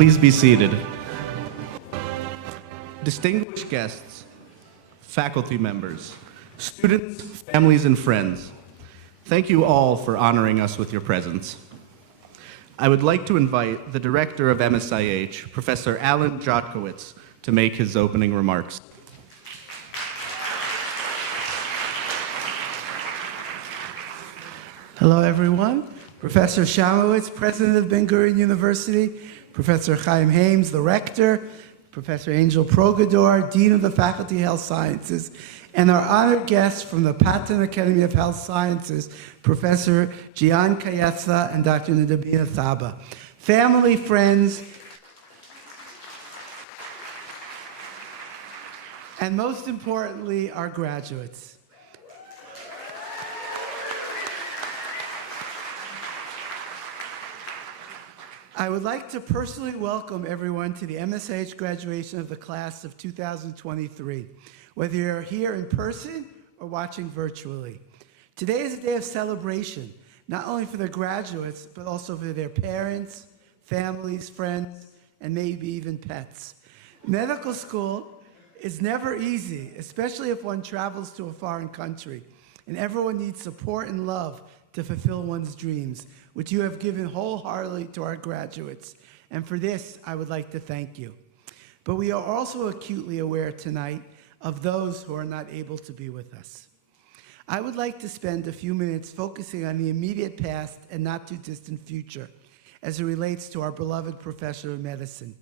Please be seated. Distinguished guests, faculty members, students, families, and friends, thank you all for honoring us with your presence. I would like to invite the Director of MSIH, Professor Alan Jotkowitz, to make his opening remarks. Hello, everyone. Professor Shamowitz, President of Ben-Gurion University, Professor Chaim Hames, the Rector, Professor Angel Progador, Dean of the Faculty of Health Sciences, and our honored guests from the Patton Academy of Health Sciences, Professor Gian Kayetza and Dr. Nadabina Thaba. Family, friends, and most importantly, our graduates. I would like to personally welcome everyone to the MSIH graduation of the class of 2023, whether you're here in person or watching virtually. Today is a day of celebration, not only for the graduates, but also for their parents, families, friends, and maybe even pets. Medical school is never easy, especially if one travels to a foreign country, and everyone needs support and love to fulfill one's dreams, which you have given wholeheartedly to our graduates. And for this, I would like to thank you. But we are also acutely aware tonight of those who are not able to be with us. I would like to spend a few minutes focusing on the immediate past and not too distant future as it relates to our beloved profession of medicine.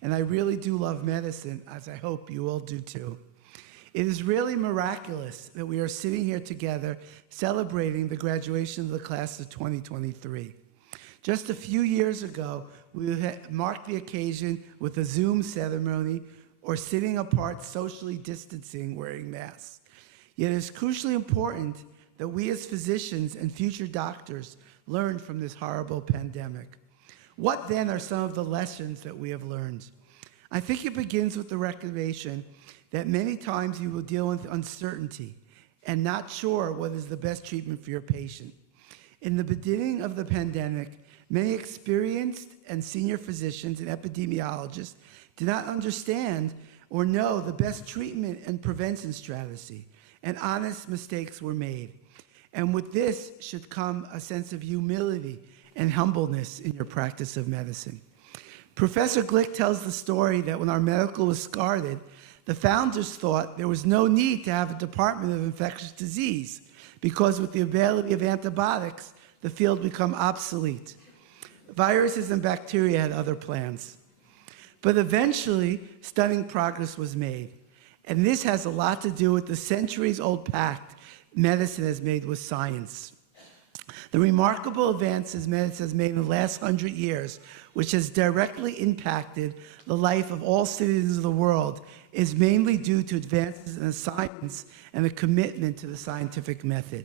And I really do love medicine, as I hope you all do too. It is really miraculous that we are sitting here together celebrating the graduation of the class of 2023. Just a few years ago, we marked the occasion with a Zoom ceremony or sitting apart, socially distancing, wearing masks. Yet it is crucially important that we as physicians and future doctors learn from this horrible pandemic. What then are some of the lessons that we have learned? I think it begins with the recognition that many times you will deal with uncertainty and not sure what is the best treatment for your patient. In the beginning of the pandemic, many experienced and senior physicians and epidemiologists did not understand or know the best treatment and prevention strategy, and honest mistakes were made. And with this should come a sense of humility and humbleness in your practice of medicine. Professor Glick tells the story that when our medical was started, the founders thought there was no need to have a department of infectious disease because with the availability of antibiotics, the field become obsolete. Viruses and bacteria had other plans. But eventually, stunning progress was made. And this has a lot to do with the centuries-old pact medicine has made with science. The remarkable advances medicine has made in the last 100 years, which has directly impacted the life of all citizens of the world, is mainly due to advances in the science and a commitment to the scientific method.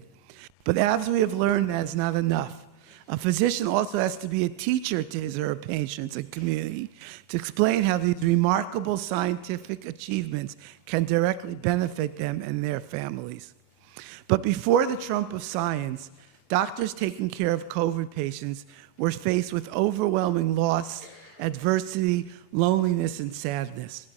But as we have learned, that's not enough. A physician also has to be a teacher to his or her patients and community to explain how these remarkable scientific achievements can directly benefit them and their families. But before the trump of science, doctors taking care of COVID patients were faced with overwhelming loss, adversity, loneliness, and sadness.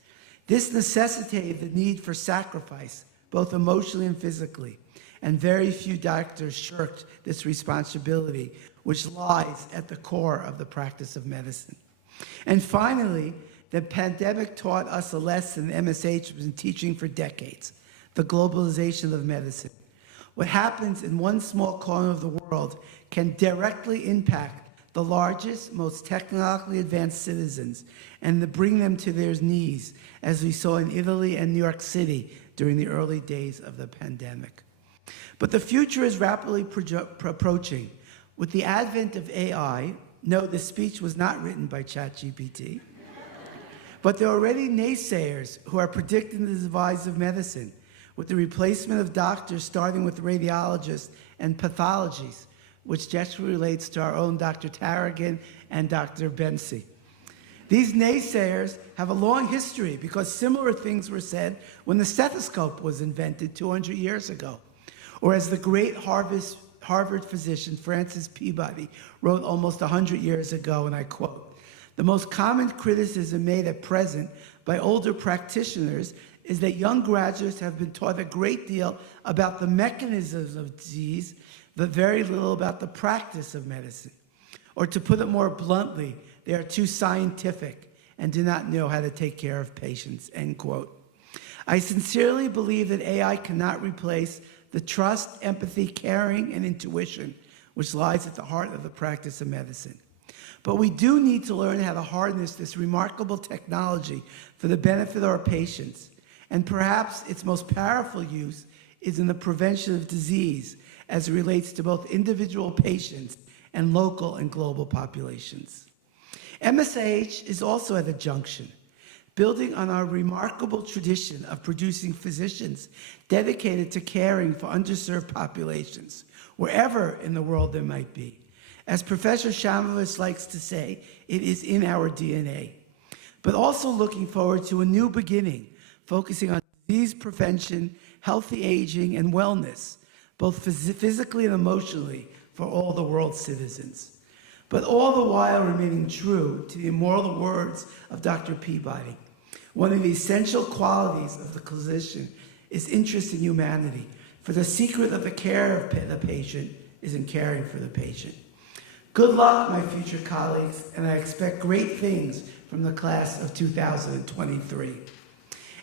This necessitated the need for sacrifice, both emotionally and physically, and very few doctors shirked this responsibility, which lies at the core of the practice of medicine. And finally, the pandemic taught us a lesson MSH has been teaching for decades, the globalization of medicine. What happens in one small corner of the world can directly impact the largest, most technologically advanced citizens, and to bring them to their knees, as we saw in Italy and New York City during the early days of the pandemic. But the future is rapidly approaching. With the advent of AI, no, this speech was not written by ChatGPT, but there are already naysayers who are predicting the demise of medicine, with the replacement of doctors starting with radiologists and pathologies, which directly relates to our own Dr. Tarragon and Dr. Bensi. These naysayers have a long history because similar things were said when the stethoscope was invented 200 years ago, or as the great Harvard physician Francis Peabody wrote almost 100 years ago, and I quote, The most common criticism made at present by older practitioners is that young graduates have been taught a great deal about the mechanisms of disease, but very little about the practice of medicine. Or to put it more bluntly, they are too scientific and do not know how to take care of patients, end quote. I sincerely believe that AI cannot replace the trust, empathy, caring, and intuition which lies at the heart of the practice of medicine. But we do need to learn how to harness this remarkable technology for the benefit of our patients. And perhaps its most powerful use is in the prevention of disease as it relates to both individual patients and local and global populations. MSIH is also at a junction, building on our remarkable tradition of producing physicians dedicated to caring for underserved populations, wherever in the world there might be. As Professor Shamovitz likes to say, it is in our DNA. But also looking forward to a new beginning, focusing on disease prevention, healthy aging, and wellness, both physically and emotionally, for all the world's citizens. But all the while remaining true to the immortal words of Dr. Peabody. One of the essential qualities of the physician is interest in humanity, for the secret of the care of the patient is in caring for the patient. Good luck, my future colleagues, and I expect great things from the class of 2023.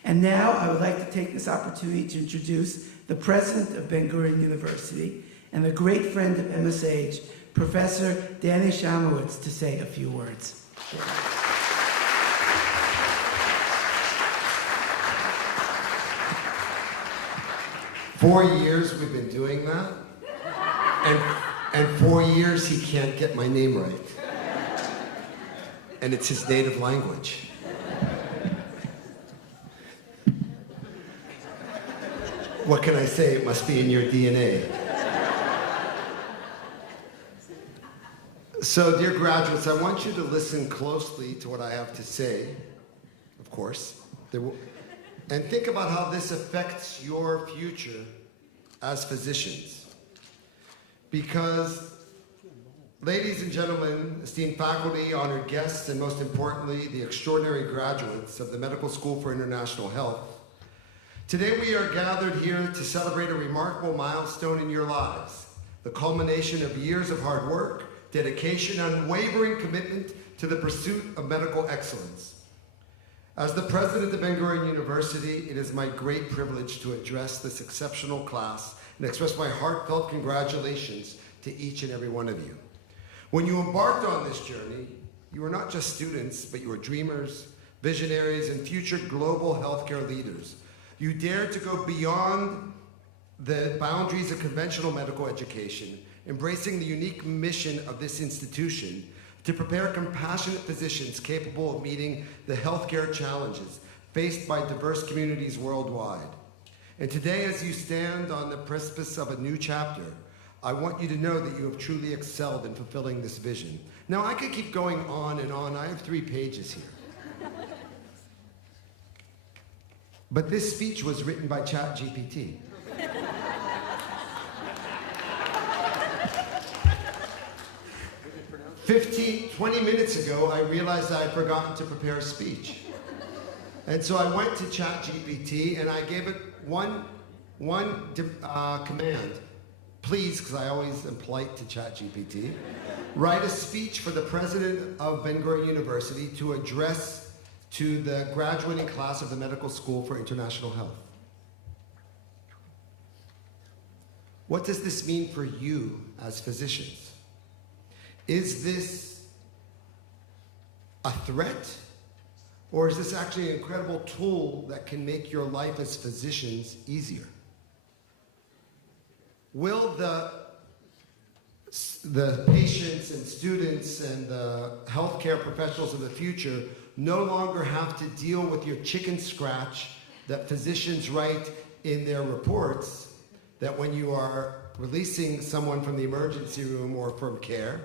And now I would like to take this opportunity to introduce the president of Ben-Gurion University and a great friend of MSIH, Professor Danny Shamovitz, to say a few words. 4 years we've been doing that, and 4 years he can't get my name right. And it's his native language. What can I say? It must be in your DNA. So, dear graduates, I want you to listen closely to what I have to say, of course. And think about how this affects your future as physicians. Because, ladies and gentlemen, esteemed faculty, honored guests, and most importantly, the extraordinary graduates of the Medical School for International Health, today we are gathered here to celebrate a remarkable milestone in your lives, the culmination of years of hard work, dedication, unwavering commitment to the pursuit of medical excellence. As the president of Ben-Gurion University, it is my great privilege to address this exceptional class and express my heartfelt congratulations to each and every one of you. When you embarked on this journey, you were not just students, but you were dreamers, visionaries, and future global healthcare leaders. You dared to go beyond the boundaries of conventional medical education, embracing the unique mission of this institution to prepare compassionate physicians capable of meeting the healthcare challenges faced by diverse communities worldwide. And today, as you stand on the precipice of a new chapter, I want you to know that you have truly excelled in fulfilling this vision. Now, I could keep going on and on. I have 3 pages here. But this speech was written by ChatGPT. 20 minutes ago, I realized I had forgotten to prepare a speech. And so I went to ChatGPT and I gave it one command. Please, because I always am polite to ChatGPT, write a speech for the president of Ben-Gurion University to address to the graduating class of the Medical School for International Health. What does this mean for you as physicians? Is this a threat? Or is this actually an incredible tool that can make your life as physicians easier? Will the patients and students and the healthcare professionals of the future no longer have to deal with your chicken scratch that physicians write in their reports, that when you are releasing someone from the emergency room or from care,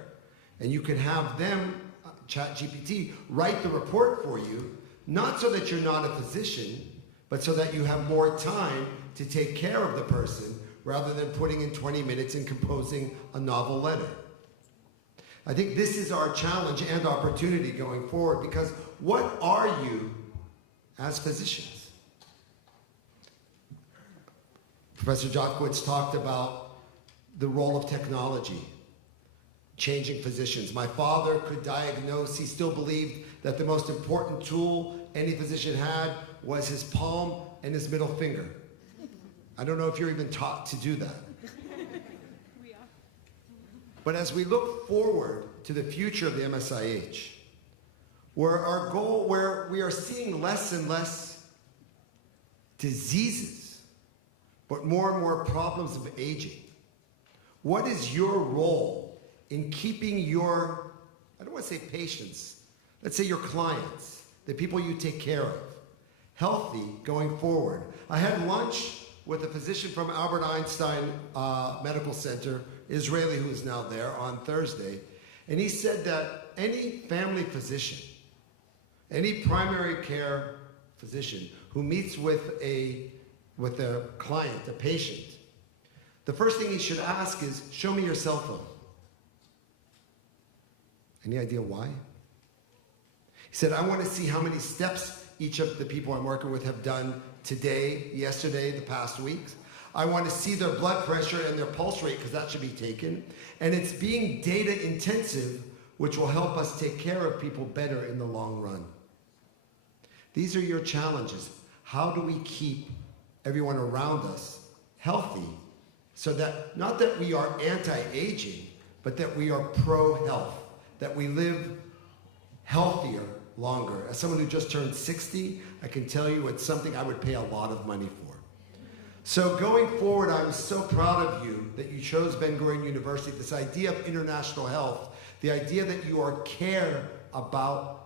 and you can have them, ChatGPT, write the report for you, not so that you're not a physician, but so that you have more time to take care of the person rather than putting in 20 minutes and composing a novel letter. I think this is our challenge and opportunity going forward, because what are you as physicians? Professor Jockwitz talked about the role of technology, changing physicians. My father could diagnose. He still believed that the most important tool any physician had was his palm and his middle finger. I don't know if you're even taught to do that. We are. But as we look forward to the future of the MSIH, where we are seeing less and less diseases, but more and more problems of aging, what is your role in keeping your, I don't want to say patients, let's say your clients, the people you take care of, healthy going forward? I had lunch with a physician from Albert Einstein Medical Center, Israeli, who is now there, on Thursday, and he said that any family physician, any primary care physician who meets with a client, a patient, the first thing he should ask is, show me your cell phone. Any idea why? He said, I want to see how many steps each of the people I'm working with have done today, yesterday, the past weeks. I want to see their blood pressure and their pulse rate, because that should be taken. And it's being data intensive, which will help us take care of people better in the long run. These are your challenges. How do we keep everyone around us healthy, so that, not that we are anti-aging, but that we are pro-health, that we live healthier longer? As someone who just turned 60, I can tell you it's something I would pay a lot of money for. So going forward, I'm so proud of you that you chose Ben-Gurion University, this idea of international health, the idea that you are care about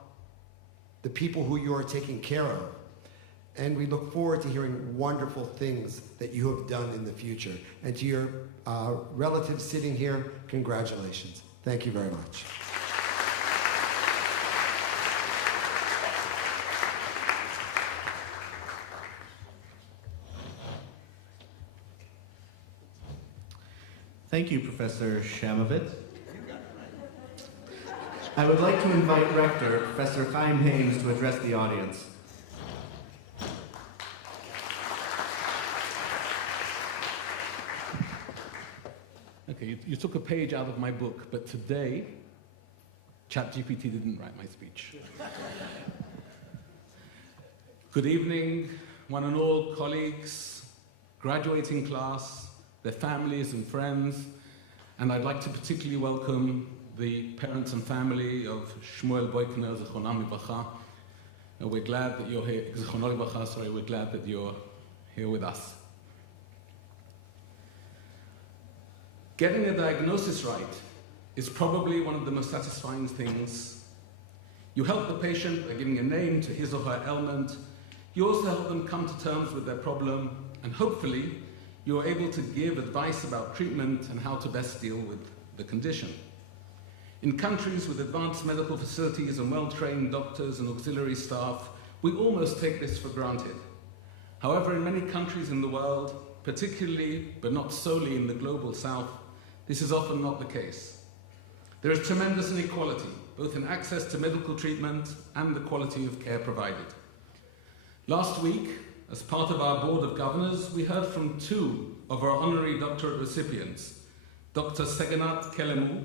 the people who you are taking care of. And we look forward to hearing wonderful things that you have done in the future. And to your relatives sitting here, congratulations. Thank you very much. Thank you, Professor Shamovitz. I would like to invite Rector, Professor Chaim Hames, to address the audience. Okay, you took a page out of my book, but today, ChatGPT didn't write my speech. Good evening, one and all colleagues, graduating class, their families and friends, and I'd like to particularly welcome the parents and family of Shmuel Boykner, Zichronam Livracha. We're glad that you're here, Zichrono Livracha, sorry, we're glad that you're here with us. Getting a diagnosis right is probably one of the most satisfying things. You help the patient by giving a name to his or her ailment. You also help them come to terms with their problem, and hopefully you are able to give advice about treatment and how to best deal with the condition. In countries with advanced medical facilities and well-trained doctors and auxiliary staff, we almost take this for granted. However, in many countries in the world, particularly but not solely in the global south, this is often not the case. There is tremendous inequality, both in access to medical treatment and the quality of care provided. Last week, as part of our Board of Governors, we heard from two of our honorary doctorate recipients, Dr. Segenat Kelemu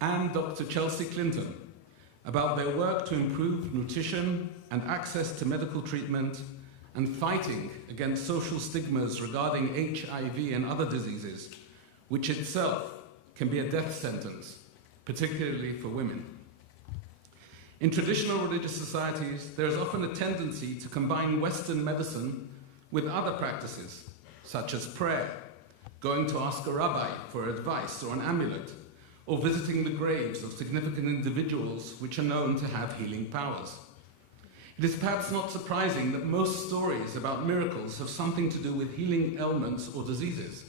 and Dr. Chelsea Clinton, about their work to improve nutrition and access to medical treatment and fighting against social stigmas regarding HIV and other diseases, which itself can be a death sentence, particularly for women. In traditional religious societies, there is often a tendency to combine Western medicine with other practices, such as prayer, going to ask a rabbi for advice or an amulet, or visiting the graves of significant individuals which are known to have healing powers. It is perhaps not surprising that most stories about miracles have something to do with healing ailments or diseases.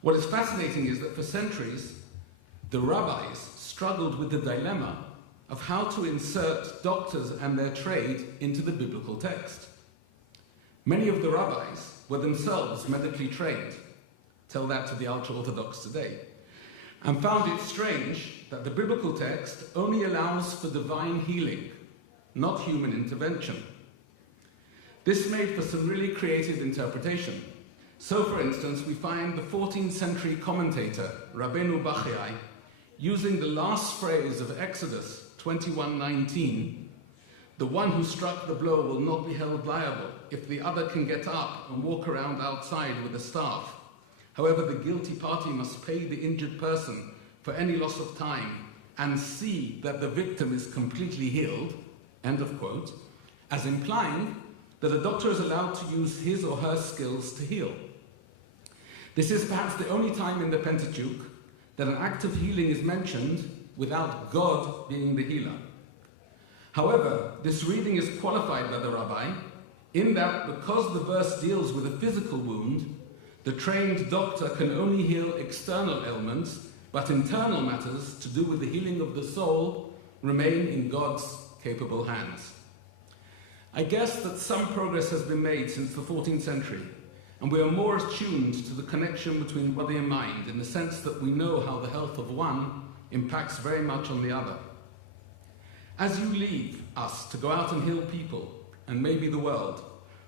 What is fascinating is that for centuries, the rabbis struggled with the dilemma of how to insert doctors and their trade into the biblical text. Many of the rabbis were themselves medically trained, tell that to the ultra-Orthodox today, and found it strange that the biblical text only allows for divine healing, not human intervention. This made for some really creative interpretation. So, for instance, we find the 14th century commentator, Rabbeinu Bachai, using the last phrase of Exodus 21:19, "The one who struck the blow will not be held liable if the other can get up and walk around outside with a staff. However, the guilty party must pay the injured person for any loss of time and see that the victim is completely healed," end of quote, as implying that a doctor is allowed to use his or her skills to heal. This is perhaps the only time in the Pentateuch that an act of healing is mentioned without God being the healer. However, this reading is qualified by the rabbi in that because the verse deals with a physical wound, the trained doctor can only heal external ailments, but internal matters to do with the healing of the soul remain in God's capable hands. I guess that some progress has been made since the 14th century, and we are more attuned to the connection between body and mind in the sense that we know how the health of one impacts very much on the other. As you leave us to go out and heal people, and maybe the world,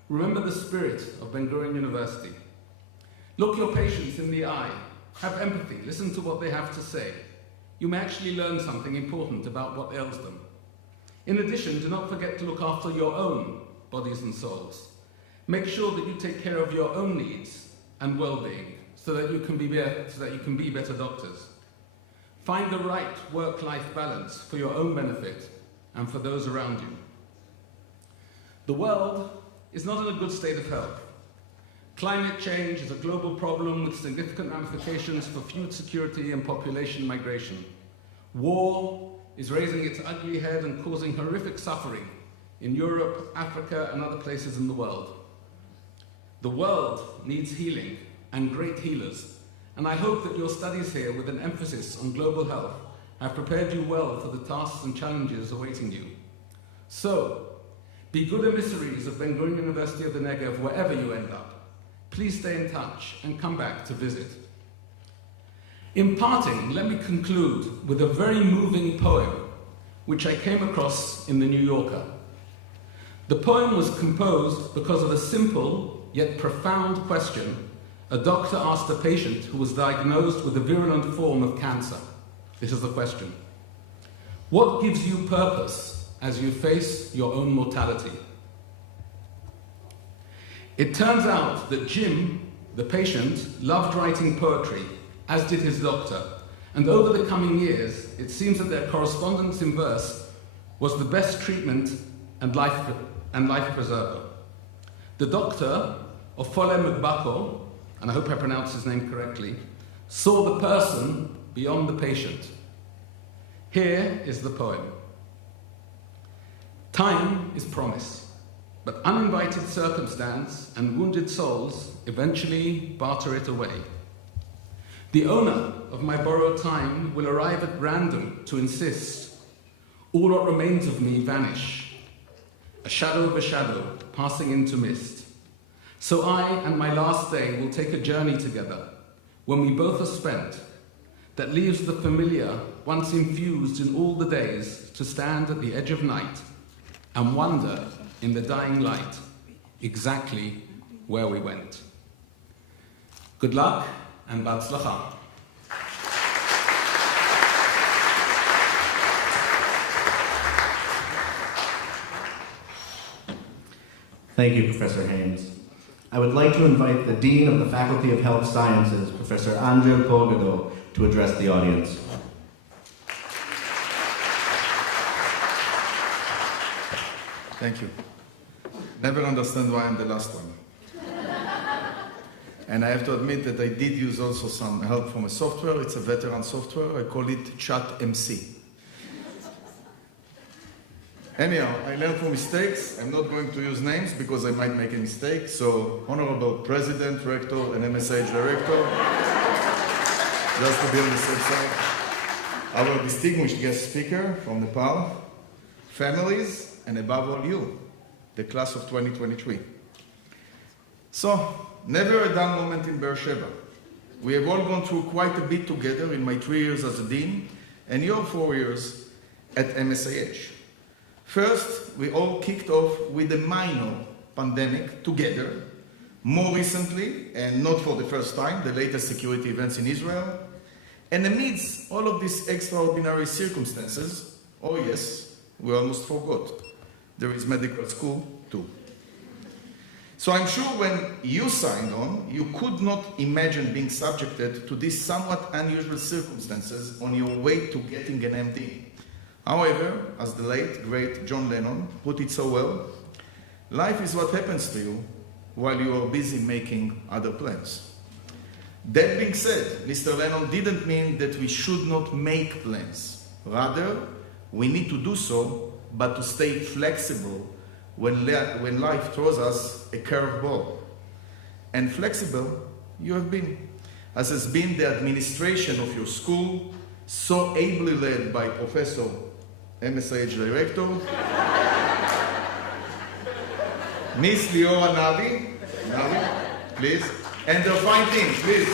remember the spirit of Ben-Gurion University. Look your patients in the eye, have empathy, listen to what they have to say. You may actually learn something important about what ails them. In addition, do not forget to look after your own bodies and souls. Make sure that you take care of your own needs and well-being so that you can be better doctors. Find the right work-life balance for your own benefit and for those around you. The world is not in a good state of health. Climate change is a global problem with significant ramifications for food security and population migration. War is raising its ugly head and causing horrific suffering in Europe, Africa, and other places in the world. The world needs healing and great healers, and I hope that your studies here with an emphasis on global health have prepared you well for the tasks and challenges awaiting you. So, be good emissaries of Ben-Gurion University of the Negev wherever you end up. Please stay in touch and come back to visit. In parting, let me conclude with a very moving poem which I came across in the New Yorker. The poem was composed because of a simple yet profound question a doctor asked a patient who was diagnosed with a virulent form of cancer. This is the question: what gives you purpose as you face your own mortality? It turns out that Jim, the patient, loved writing poetry, as did his doctor, and over the coming years, it seems that their correspondence in verse was the best treatment and life preserver. The doctor, Ofole Mugbako, and I hope I pronounce his name correctly, saw the person beyond the patient. Here is the poem. Time is promise, but uninvited circumstance and wounded souls eventually barter it away. The owner of my borrowed time will arrive at random to insist all what remains of me vanish, a shadow of a shadow passing into mist. So I and my last day will take a journey together when we both are spent, that leaves the familiar once infused in all the days to stand at the edge of night and wonder in the dying light exactly where we went. Good luck and בהצלחה. Thank you, Professor Haynes. I would like to invite the Dean of the Faculty of Health Sciences, Professor Angel Pogado, to address the audience. Thank you. Never understand why I'm the last one. And I have to admit that I did use also some help from a software. It's a veteran software. I call it Chat MC. Anyhow, I learned from mistakes. I'm not going to use names because I might make a mistake. So, Honorable President, Rector, and MSH Director, just to be on the safe side. Our distinguished guest speaker from Nepal, families, and above all you, the class of 2023. So, never a dull moment in Beersheba. We have all gone through quite a bit together in my 3 years as a dean, and your 4 years at MSIH. First, we all kicked off with a minor pandemic together. More recently, and not for the first time, the latest security events in Israel. And amidst all of these extraordinary circumstances, oh yes, we almost forgot, there is medical school too. So I'm sure when you signed on, you could not imagine being subjected to these somewhat unusual circumstances on your way to getting an MD. However, as the late, great John Lennon put it so well, life is what happens to you while you are busy making other plans. That being said, Mr. Lennon didn't mean that we should not make plans. Rather, we need to do so, but to stay flexible when life throws us a curveball. And flexible you have been, as has been the administration of your school, so ably led by Professor MSIH Director, Miss Liora Navi, please, and their fine team, please.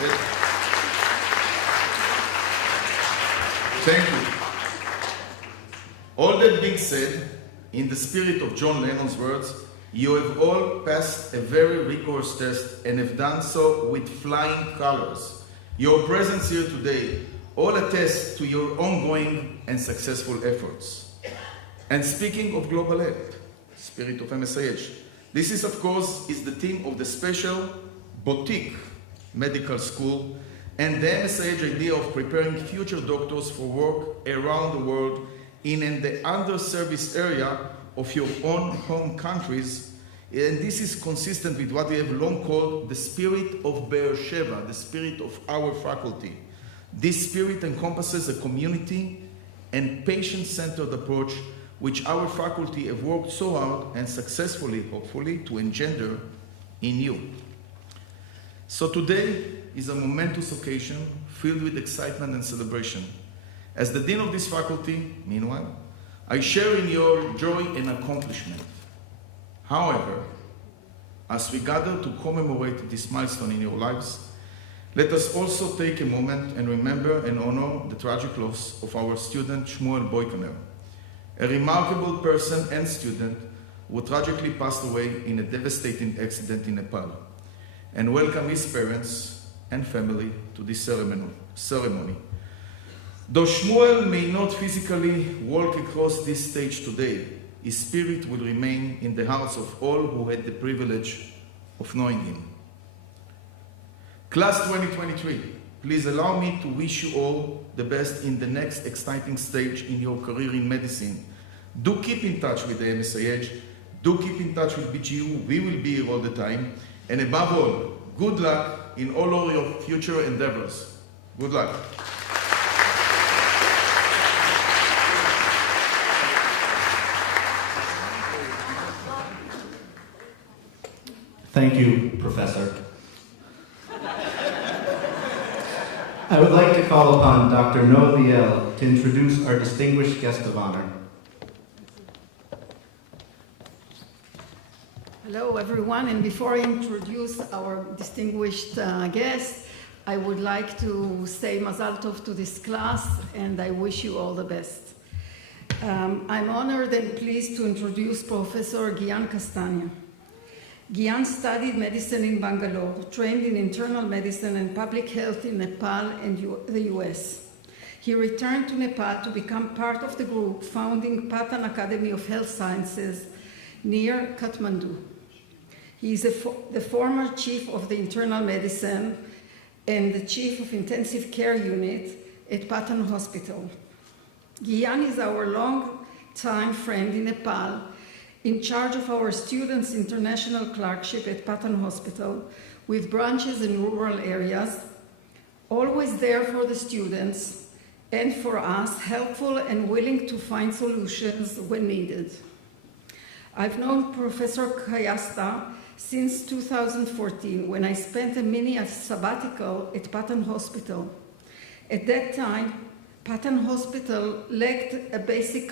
Yes. Thank you. All that being said, in the spirit of John Lennon's words, you have all passed a very rigorous test and have done so with flying colors. Your presence here today all attest to your ongoing and successful efforts. And speaking of global health, spirit of MSIH, this is, of course, the theme of the special boutique medical school and the MSIH idea of preparing future doctors for work around the world in the underserviced area of your own home countries. And this is consistent with what we have long called the spirit of Be'er Sheva, the spirit of our faculty. This spirit encompasses a community and patient-centered approach which our faculty have worked so hard and successfully, hopefully, to engender in you. So today is a momentous occasion filled with excitement and celebration. As the Dean of this faculty, meanwhile, I share in your joy and accomplishment. However, as we gather to commemorate this milestone in your lives, let us also take a moment and remember and honor the tragic loss of our student Shmuel Boykaner, a remarkable person and student who tragically passed away in a devastating accident in Nepal, and welcome his parents and family to this ceremony. Though Shmuel may not physically walk across this stage today, his spirit will remain in the hearts of all who had the privilege of knowing him. Class 2023, please allow me to wish you all the best in the next exciting stage in your career in medicine. Do keep in touch with the MSIH, do keep in touch with BGU, we will be here all the time, and above all, good luck in all of your future endeavors. Good luck. Thank you, Professor. I would like to call upon Dr. Noah Liel to introduce our distinguished guest of honor. Hello, everyone, and before I introduce our distinguished guest, I would like to say Mazal Tov to this class, and I wish you all the best. I'm honored and pleased to introduce Professor Gian Castagna. Gian studied medicine in Bangalore, trained in internal medicine and public health in Nepal and the US. He returned to Nepal to become part of the group founding Patan Academy of Health Sciences near Kathmandu. He is the former chief of the internal medicine and the chief of intensive care unit at Patan Hospital. Gian is our long-time friend in Nepal, in charge of our students' international clerkship at Patan Hospital, with branches in rural areas, always there for the students and for us, helpful and willing to find solutions when needed. I've known Professor Kayasta since 2014, when I spent a mini sabbatical at Patan Hospital. At that time, Patan Hospital lacked basic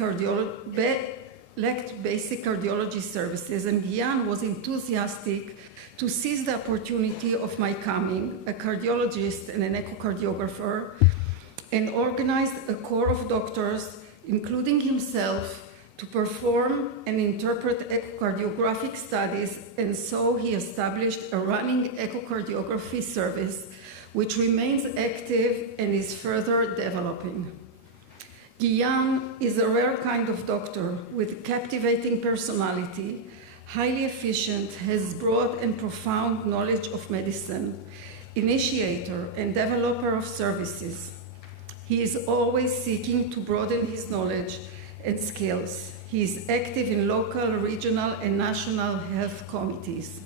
cardiology services, and Gian was enthusiastic to seize the opportunity of my coming, a cardiologist and an echocardiographer, and organized a corps of doctors, including himself, to perform and interpret echocardiographic studies, and so he established a running echocardiography service, which remains active and is further developing. Guyan is a rare kind of doctor with captivating personality, highly efficient, has broad and profound knowledge of medicine, initiator and developer of services. He is always seeking to broaden his knowledge and skills. He is active in local, regional, and national health committees.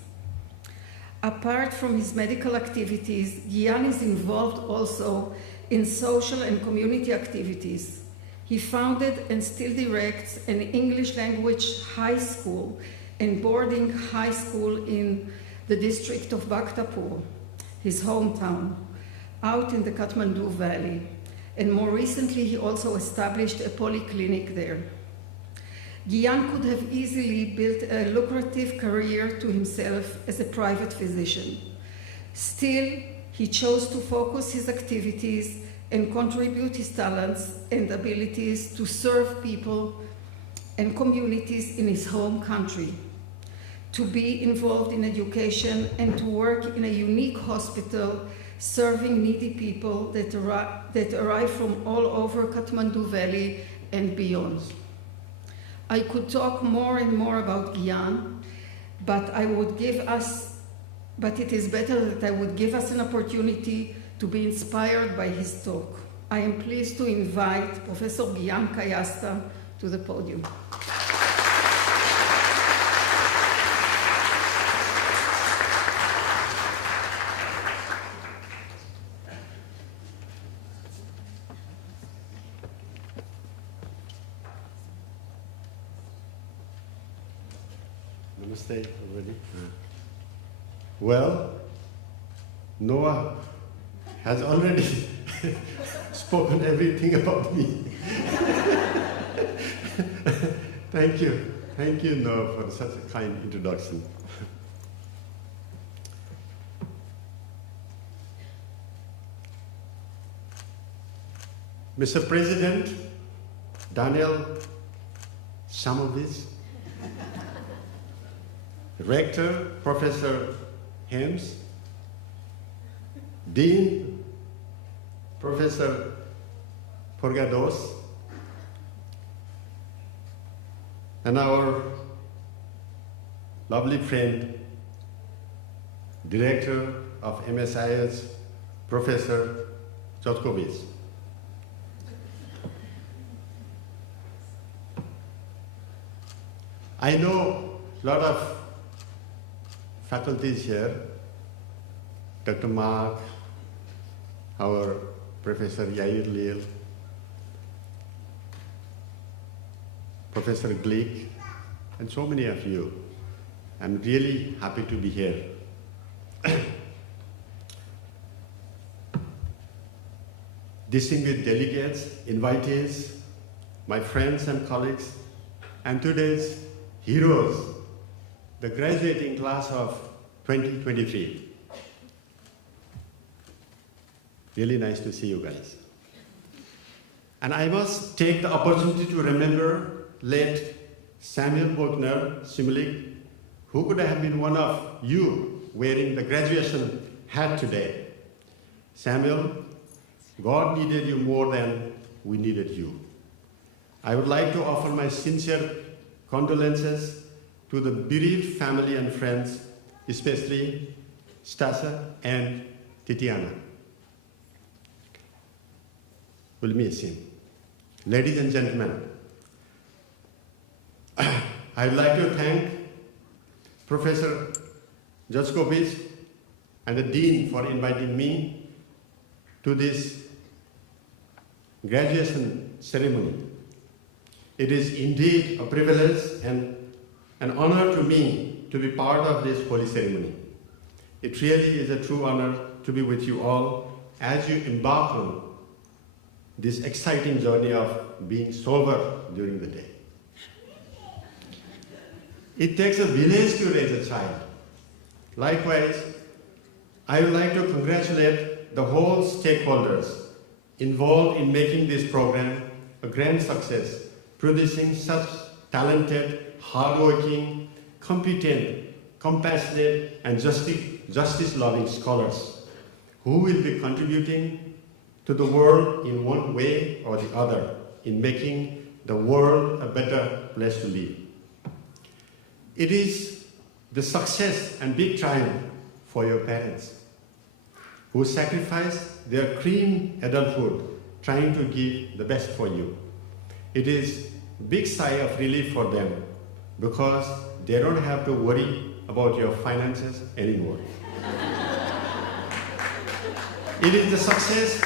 Apart from his medical activities, Guyan is involved also in social and community activities. He founded and still directs an English language high school and boarding high school in the district of Bhaktapur, his hometown, out in the Kathmandu Valley. And more recently, he also established a polyclinic there. Guyan could have easily built a lucrative career to himself as a private physician. Still, he chose to focus his activities and contribute his talents and abilities to serve people and communities in his home country, to be involved in education and to work in a unique hospital serving needy people that arrive from all over Kathmandu Valley and beyond. I could talk more and more about Guyan, but it is better that I would give us an opportunity to be inspired by his talk. I am pleased to invite Professor Guyan Kayasta to the podium. Namaste, everybody. Well, Noah has already spoken everything about me. Thank you, Noah, for such a kind introduction. Mr. President, Daniel Samovich, Rector, Professor Hems, Dean, Professor Porgados, and our lovely friend, Director of MSIS, Professor Jotkovic. I know a lot of faculties here, Dr. Mark, our Professor Yair Lil, Professor Glick, and so many of you. I'm really happy to be here. Distinguished delegates, invitees, my friends and colleagues, and today's heroes, the graduating class of 2023. Really nice to see you guys. And I must take the opportunity to remember late Samuel Buckner Simulik, who could have been one of you wearing the graduation hat today. Samuel, God needed you more than we needed you. I would like to offer my sincere condolences to the bereaved family and friends, especially Stasa and Titiana. We'll miss him. Ladies and gentlemen, I'd like to thank Professor Jotkovic and the Dean for inviting me to this graduation ceremony. It is indeed a privilege and an honor to me to be part of this holy ceremony. It really is a true honor to be with you all as you embark on this exciting journey of being sober during the day. It takes a village to raise a child. Likewise, I would like to congratulate the whole stakeholders, involved in making this program a grand success, producing such talented, hardworking, competent, compassionate, and justice-loving scholars who will be contributing to the world in one way or the other in making the world a better place to live. It is the success and big triumph for your parents who sacrificed their cream adulthood trying to give the best for you. It is a big sigh of relief for them because they don't have to worry about your finances anymore. It is the success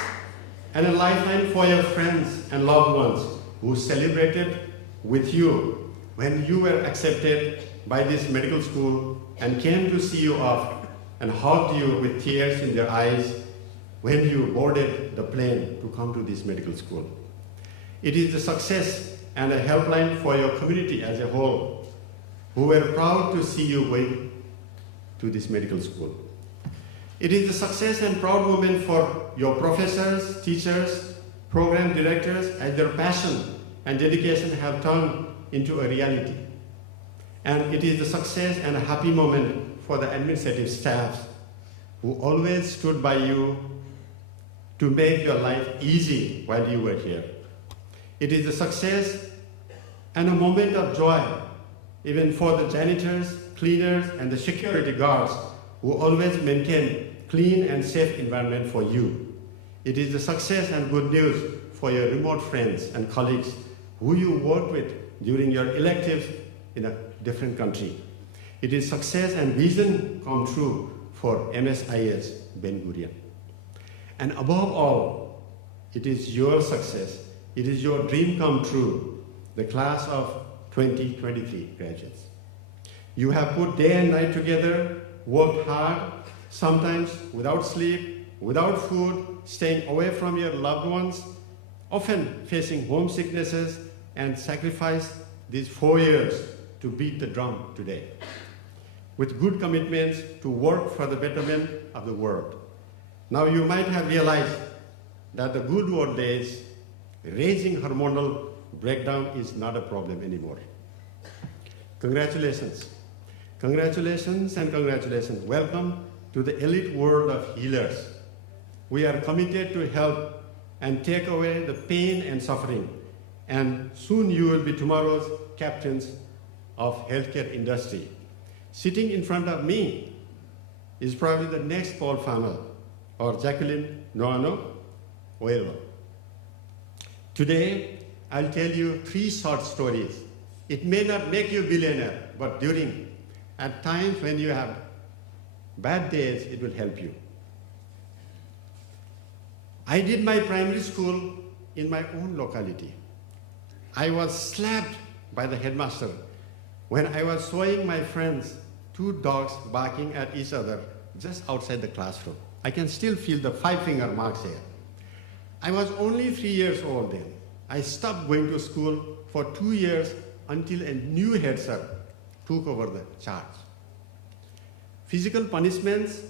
and a lifeline for your friends and loved ones who celebrated with you when you were accepted by this medical school and came to see you off and hugged you with tears in their eyes when you boarded the plane to come to this medical school. It is the success and a helpline for your community as a whole who were proud to see you going to this medical school. It is the success and proud moment for your professors, teachers, program directors as their passion and dedication have turned into a reality. And it is the success and a happy moment for the administrative staff who always stood by you to make your life easy while you were here. It is the success and a moment of joy even for the janitors, cleaners, and the security guards who always maintain clean and safe environment for you. It is the success and good news for your remote friends and colleagues who you work with during your electives in a different country. It is success and vision come true for MSIS Ben Gurion. And above all, it is your success, it is your dream come true, the class of 2023 graduates. You have put day and night together, worked hard, sometimes without sleep, without food, staying away from your loved ones, often facing homesicknesses, and sacrificed these 4 years to beat the drum today, with good commitments to work for the betterment of the world. Now you might have realized that the good old days, raging hormonal breakdown is not a problem anymore. Congratulations. Congratulations and congratulations. Welcome to the elite world of healers. We are committed to help and take away the pain and suffering. And soon you will be tomorrow's captains of healthcare industry. Sitting in front of me is probably the next Paul Farmer or Jacqueline Noano Oelwa. Today, I'll tell you 3 short stories. It may not make you a billionaire, but at times when you have bad days, it will help you. I did my primary school in my own locality. I was slapped by the headmaster when I was showing my friends 2 dogs barking at each other just outside the classroom. I can still feel the 5-finger marks here. I was only 3 years old then. I stopped going to school for 2 years until a new head sir took over the charge. Physical punishments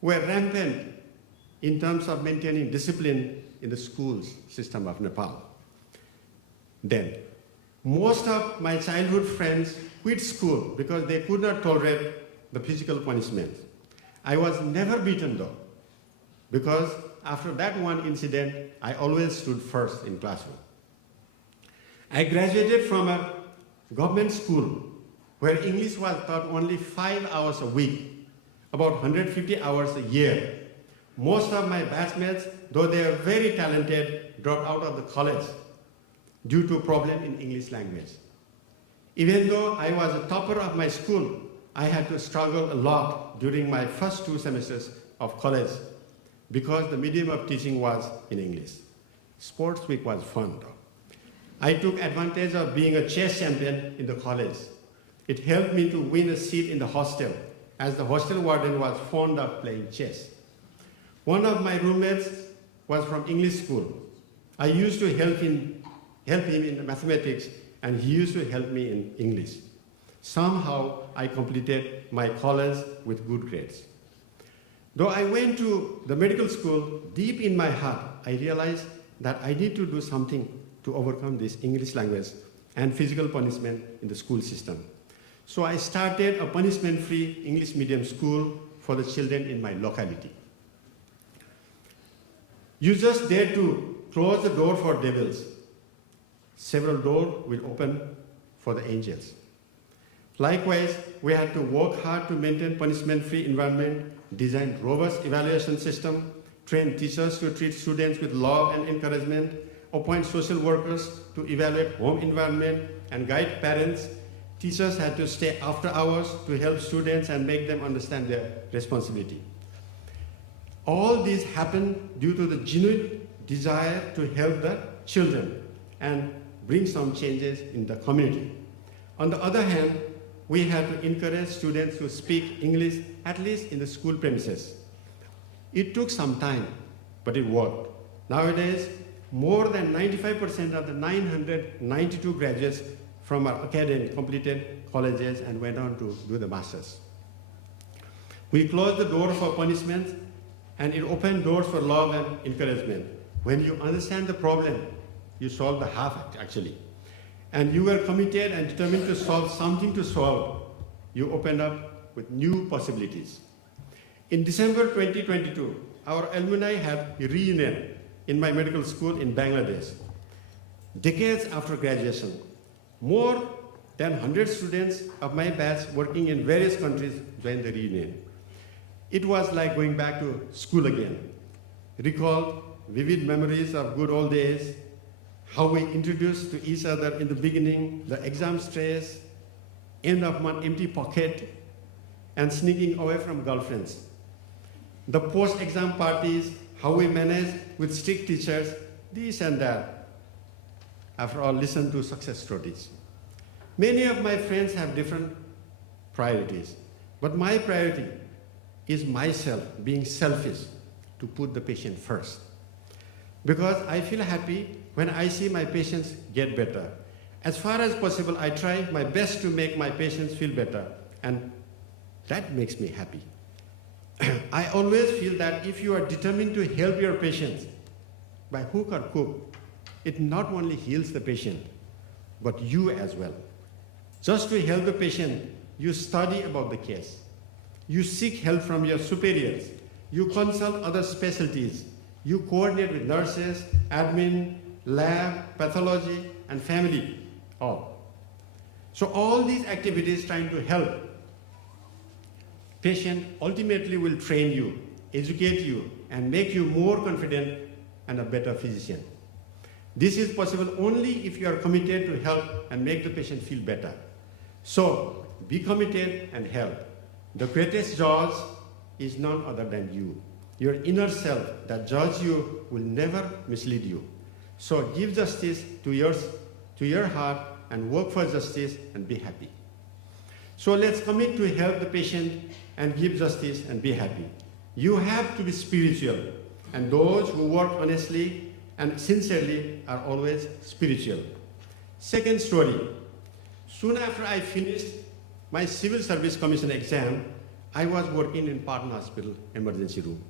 were rampant in terms of maintaining discipline in the schools system of Nepal. Then, most of my childhood friends quit school because they could not tolerate the physical punishment. I was never beaten though, because after that one incident, I always stood first in classroom. I graduated from a government school where English was taught only 5 hours a week, about 150 hours a year. Most of my batchmates, though they are very talented, dropped out of the college due to problem in English language. Even though I was a topper of my school, I had to struggle a lot during my first 2 semesters of college because the medium of teaching was in English. Sports week was fun though. I took advantage of being a chess champion in the college. It helped me to win a seat in the hostel, as the hostel warden was fond of playing chess. One of my roommates was from English school. I used to help him in mathematics, and he used to help me in English. Somehow, I completed my college with good grades. Though I went to the medical school, deep in my heart, I realized that I need to do something to overcome this English language and physical punishment in the school system. So I started a punishment-free English medium school for the children in my locality. You just dare to close the door for devils. Several doors will open for the angels. Likewise, we had to work hard to maintain punishment-free environment, design robust evaluation system, train teachers to treat students with love and encouragement, appoint social workers to evaluate home environment and guide parents. Teachers had to stay after hours to help students and make them understand their responsibility. All this happened due to the genuine desire to help the children and bring some changes in the community. On the other hand, we had to encourage students to speak English, at least in the school premises. It took some time, but it worked. Nowadays, more than 95% of the 992 graduates from our academy completed colleges and went on to do the masters. We closed the door for punishment, and it opened doors for love and encouragement. When you understand the problem, you solve the half, actually. And you were committed and determined to solve something to solve, you opened up with new possibilities. In December 2022, our alumni had a reunion in my medical school in Bangladesh. Decades after graduation, more than 100 students of my batch working in various countries joined the reunion. It was like going back to school again. Recalled vivid memories of good old days, how we introduced to each other in the beginning, the exam stress, end of month empty pocket, and sneaking away from girlfriends. The post-exam parties, how we managed with strict teachers, this and that. After all, listen to success stories. Many of my friends have different priorities, but my priority is myself, being selfish, to put the patient first. Because I feel happy when I see my patients get better. As far as possible, I try my best to make my patients feel better, and that makes me happy. I always feel that if you are determined to help your patients, by hook or crook, it not only heals the patient, but you as well. Just to help the patient, you study about the case. You seek help from your superiors. You consult other specialties. You coordinate with nurses, admin, lab, pathology, and family, all. So all these activities trying to help patient ultimately will train you, educate you, and make you more confident and a better physician. This is possible only if you are committed to help and make the patient feel better. So be committed and help. The greatest judge is none other than you. Your inner self that judges you will never mislead you. So give justice to your heart and work for justice and be happy. So let's commit to help the patient and give justice and be happy. You have to be spiritual, and those who work honestly and sincerely are always spiritual. Second story. Soon after I finished my Civil Service Commission exam, I was working in Patna Hospital emergency room.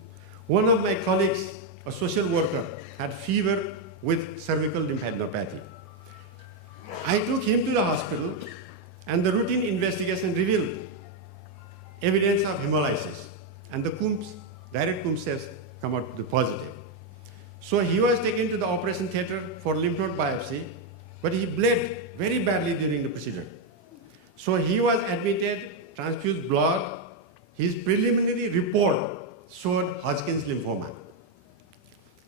One of my colleagues, a social worker, had fever with cervical lymphadenopathy. I took him to the hospital, and the routine investigation revealed evidence of hemolysis, and the direct Coombs cells come out positive. So he was taken to the operation theater for lymph node biopsy, but he bled very badly during the procedure. So he was admitted, transfused blood. His preliminary report showed Hodgkin's lymphoma.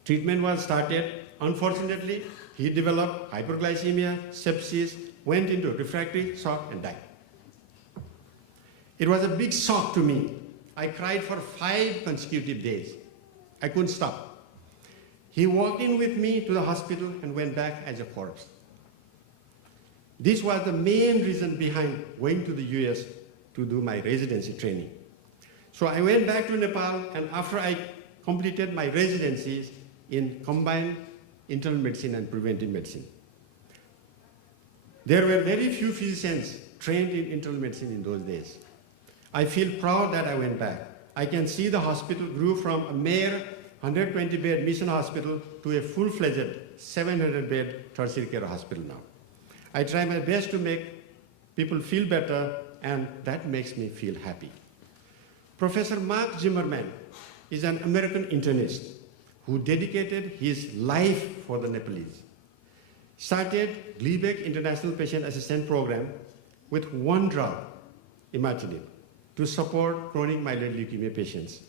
Treatment was started. Unfortunately, he developed hyperglycemia, sepsis, went into refractory shock, and died. It was a big shock to me. I cried for 5 consecutive days. I couldn't stop. He walked in with me to the hospital and went back as a corpse. This was the main reason behind going to the US to do my residency training. So I went back to Nepal, and after I completed my residencies in combined internal medicine and preventive medicine. There were very few physicians trained in internal medicine in those days. I feel proud that I went back. I can see the hospital grew from a mere 120-bed mission hospital to a full-fledged 700-bed tertiary care hospital now. I try my best to make people feel better, and that makes me feel happy. Professor Mark Zimmerman is an American internist who dedicated his life for the Nepalese. Started Gleevec International Patient Assistance Program with one drug, imatinib, to support chronic myeloid leukemia patients.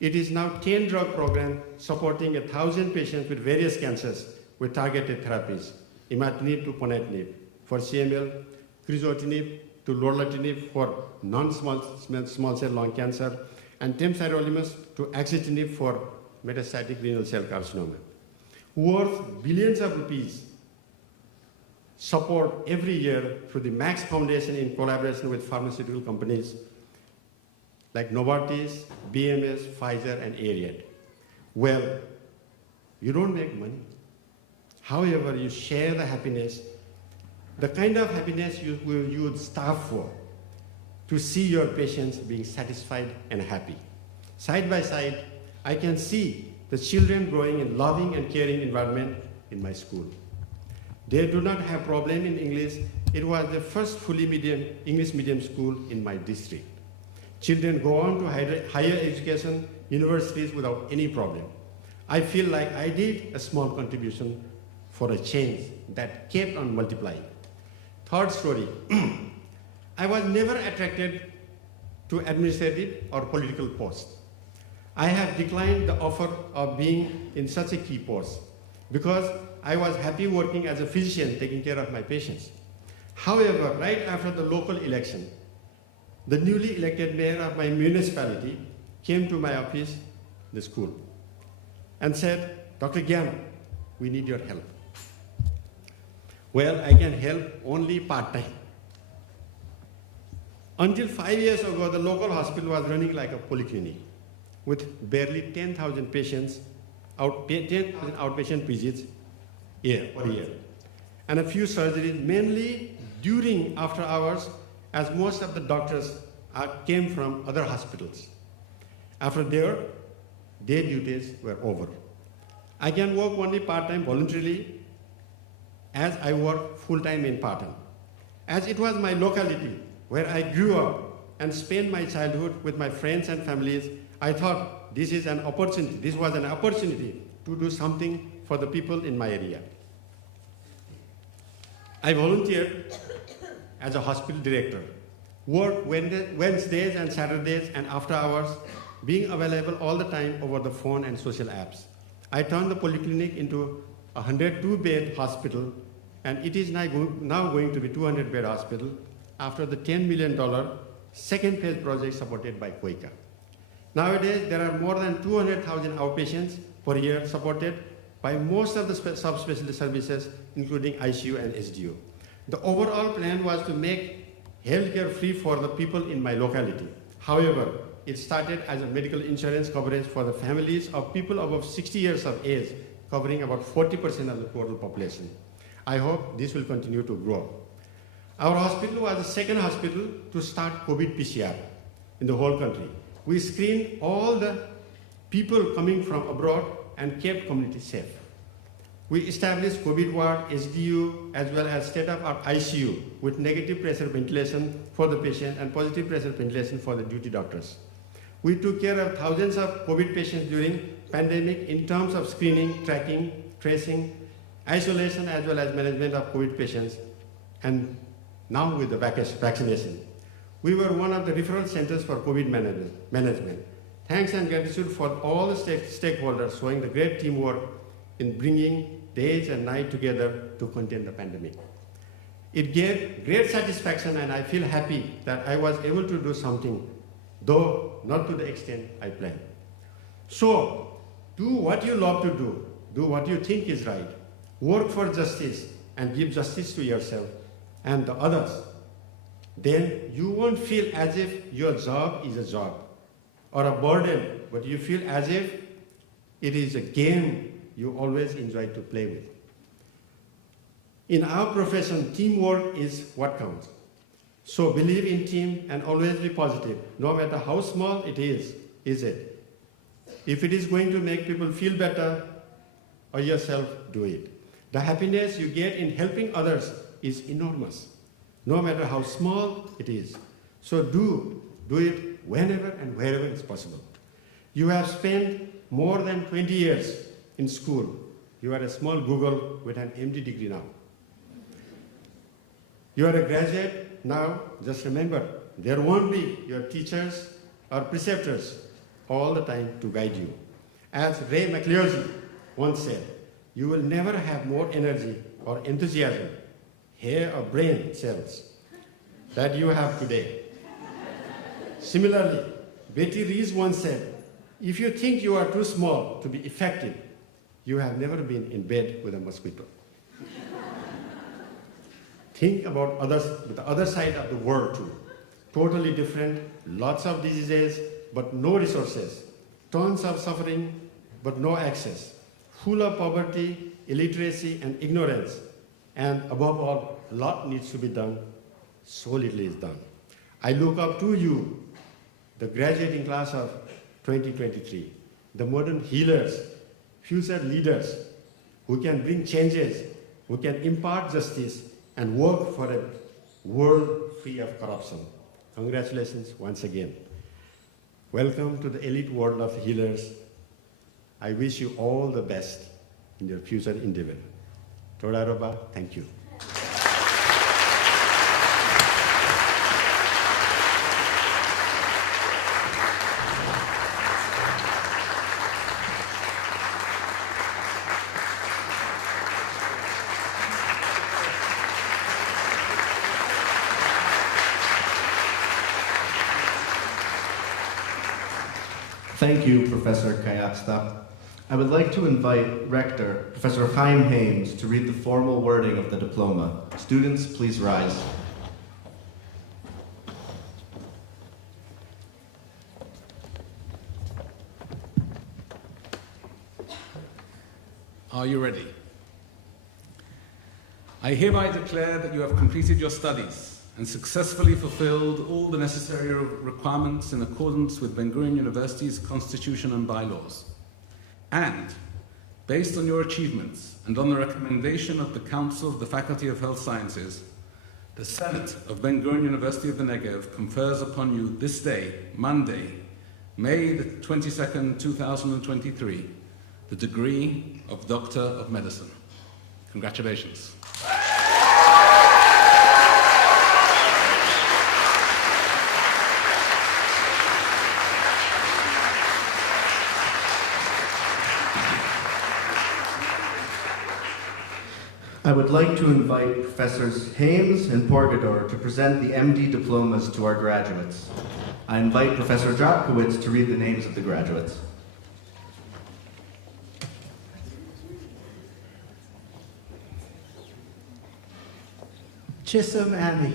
It is now 10-drug program supporting 1,000 patients with various cancers with targeted therapies, imatinib to ponatinib for CML, crizotinib to lorlatinib for non-small cell lung cancer, and temsirolimus to axitinib for metastatic renal cell carcinoma. Worth billions of rupees support every year through the Max Foundation in collaboration with pharmaceutical companies like Novartis, BMS, Pfizer, and Ariad. Well, you don't make money. However, you share the happiness, the kind of happiness you would starve for, to see your patients being satisfied and happy. Side by side, I can see the children growing in loving and caring environment in my school. They do not have problem in English. It was the first fully English medium school in my district. Children go on to higher education, universities without any problem. I feel like I did a small contribution for a change that kept on multiplying. Third story, I was never attracted to administrative or political posts. I have declined the offer of being in such a key post because I was happy working as a physician taking care of my patients. However, right after the local election, the newly elected mayor of my municipality came to my office, the school, and said, Dr. Gyan, we need your help. Well, I can help only part-time. Until 5 years ago, the local hospital was running like a polyclinic with barely 10,000 patients, 10,000 outpatient visits per year, and a few surgeries, mainly during after hours, as most of the doctors came from other hospitals. After their duties were over. I can work only part-time voluntarily as I work full-time in Patan. As it was my locality where I grew up and spent my childhood with my friends and families, I thought this was an opportunity to do something for the people in my area. I volunteered as a hospital director, worked Wednesdays and Saturdays and after hours, being available all the time over the phone and social apps. I turned the polyclinic into a 102-bed hospital, and it is now going to be 200-bed hospital after the $10 million second phase project supported by COICA. Nowadays, there are more than 200,000 outpatients per year supported by most of the subspecialty services, including ICU and SDO. The overall plan was to make healthcare free for the people in my locality. However, it started as a medical insurance coverage for the families of people above 60 years of age, covering about 40% of the total population. I hope this will continue to grow. Our hospital was the second hospital to start COVID PCR in the whole country. We screened all the people coming from abroad and kept community safe. We established COVID ward, SDU, as well as state-of-the-art ICU with negative pressure ventilation for the patient and positive pressure ventilation for the duty doctors. We took care of thousands of COVID patients during pandemic in terms of screening, tracking, tracing, isolation, as well as management of COVID patients, and now with the vaccination. We were one of the referral centers for COVID management. Thanks and gratitude for all the stakeholders showing the great teamwork in bringing days and night together to contain the pandemic. It gave great satisfaction, and I feel happy that I was able to do something, though not to the extent I planned. So, do what you love to do what you think is right, work for justice, and give justice to yourself and the others. Then you won't feel as if your job is a job or a burden, but you feel as if it is a game you always enjoy to play with. In our profession, teamwork is what counts. So believe in team and always be positive, no matter how small it is. is it? If it is going to make people feel better, or yourself, do it. The happiness you get in helping others is enormous, no matter how small it is. So do it whenever and wherever it's possible. You have spent more than 20 years in school. You are a small Google with an MD degree now. You are a graduate now. Just remember, there won't be your teachers or preceptors all the time to guide you. As Ray McLeod once said, you will never have more energy or enthusiasm, hair or brain cells that you have today. Similarly, Betty Rees once said, if you think you are too small to be effective, you have never been in bed with a mosquito. Think about others with the other side of the world too. Totally different, lots of diseases, but no resources. Tons of suffering, but no access. Full of poverty, illiteracy, and ignorance. And above all, a lot needs to be done. So little is done. I look up to you, the graduating class of 2023, the modern healers, future leaders who can bring changes, who can impart justice, and work for a world free of corruption. Congratulations once again. Welcome to the elite world of healers. I wish you all the best in your future endeavor. Toda Roba, thank you. Thank you, Professor Kayatsta. I would like to invite Rector, Professor Chaim Hames, to read the formal wording of the diploma. Students, please rise. Are you ready? I hereby declare that you have completed your studies and successfully fulfilled all the necessary requirements in accordance with Ben-Gurion University's constitution and bylaws. And, based on your achievements and on the recommendation of the Council of the Faculty of Health Sciences, the Senate of Ben-Gurion University of the Negev confers upon you this day, Monday, May the 22nd, 2023, the degree of Doctor of Medicine. Congratulations. I would like to invite Professors Hames and Porgador to present the MD diplomas to our graduates. I invite Professor Jobkowitz to read the names of the graduates. Chisholm Annie.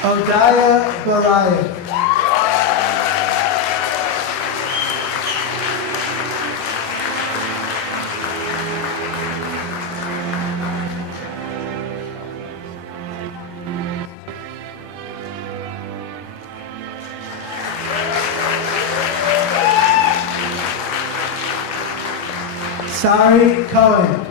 Odaya Baraya. Sari Cohen.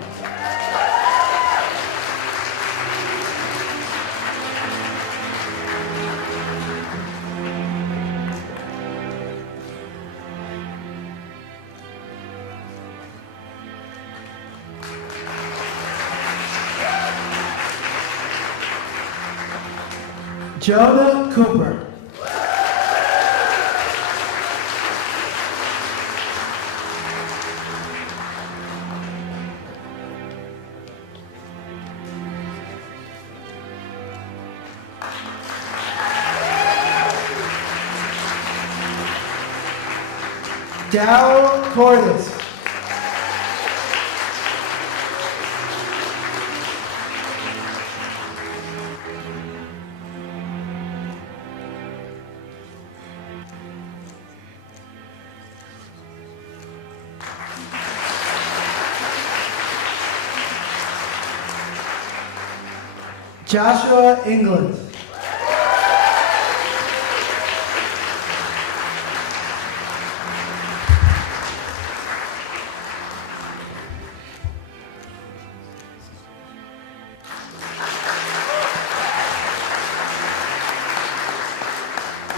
Jonah Cooper. Darryl Cordes. Joshua England.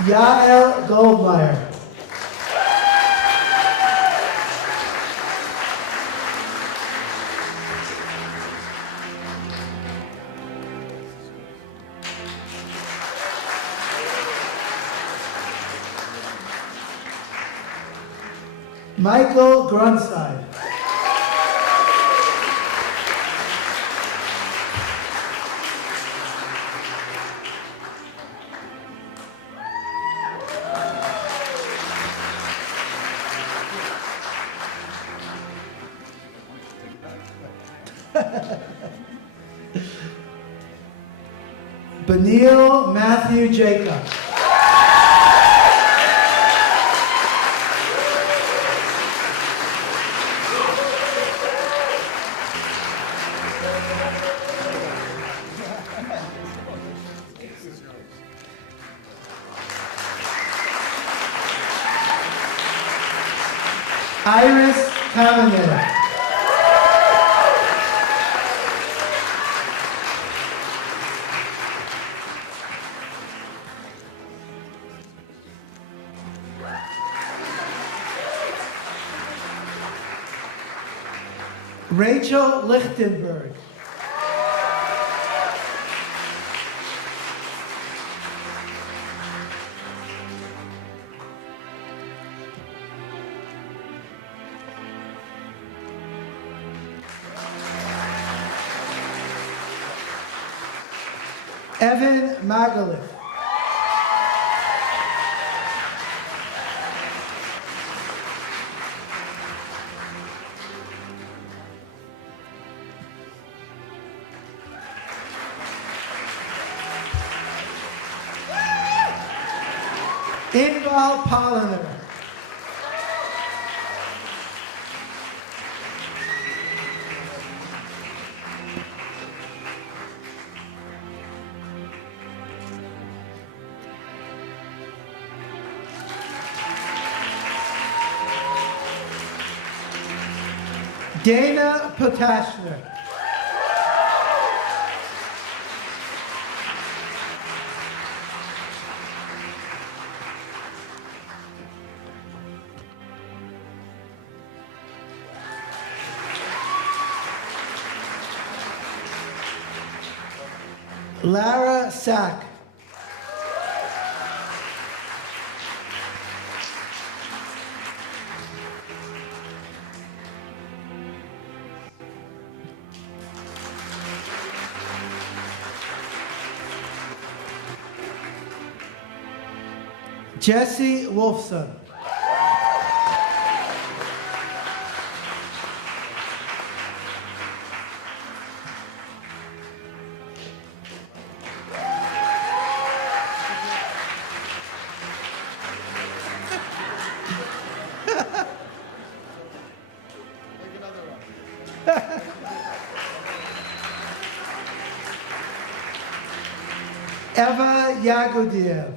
Yael Goldmeyer. Michael Grunside. Benil Matthew Jacob. Iris Kamenev. Rachel Lichtenberg. Evan Magalif. Inbal Polliner. Dana Potashner. Lara Sack. Jesse Wolfson. Eva Yagodiev.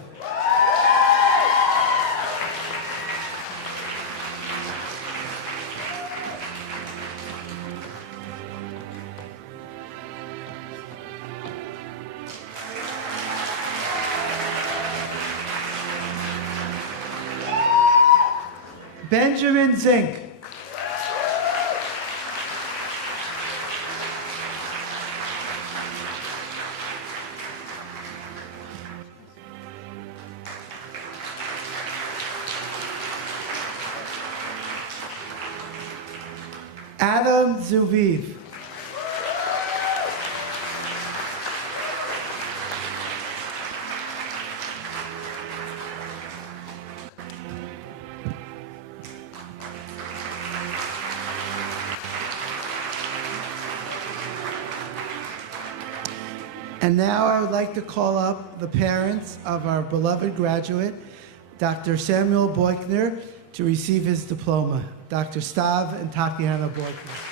Benjamin Zink. Adam Zuviv. And now I would like to call up the parents of our beloved graduate, Dr. Samuel Boykner, to receive his diploma. Dr. Stav and Tatiana Boykner.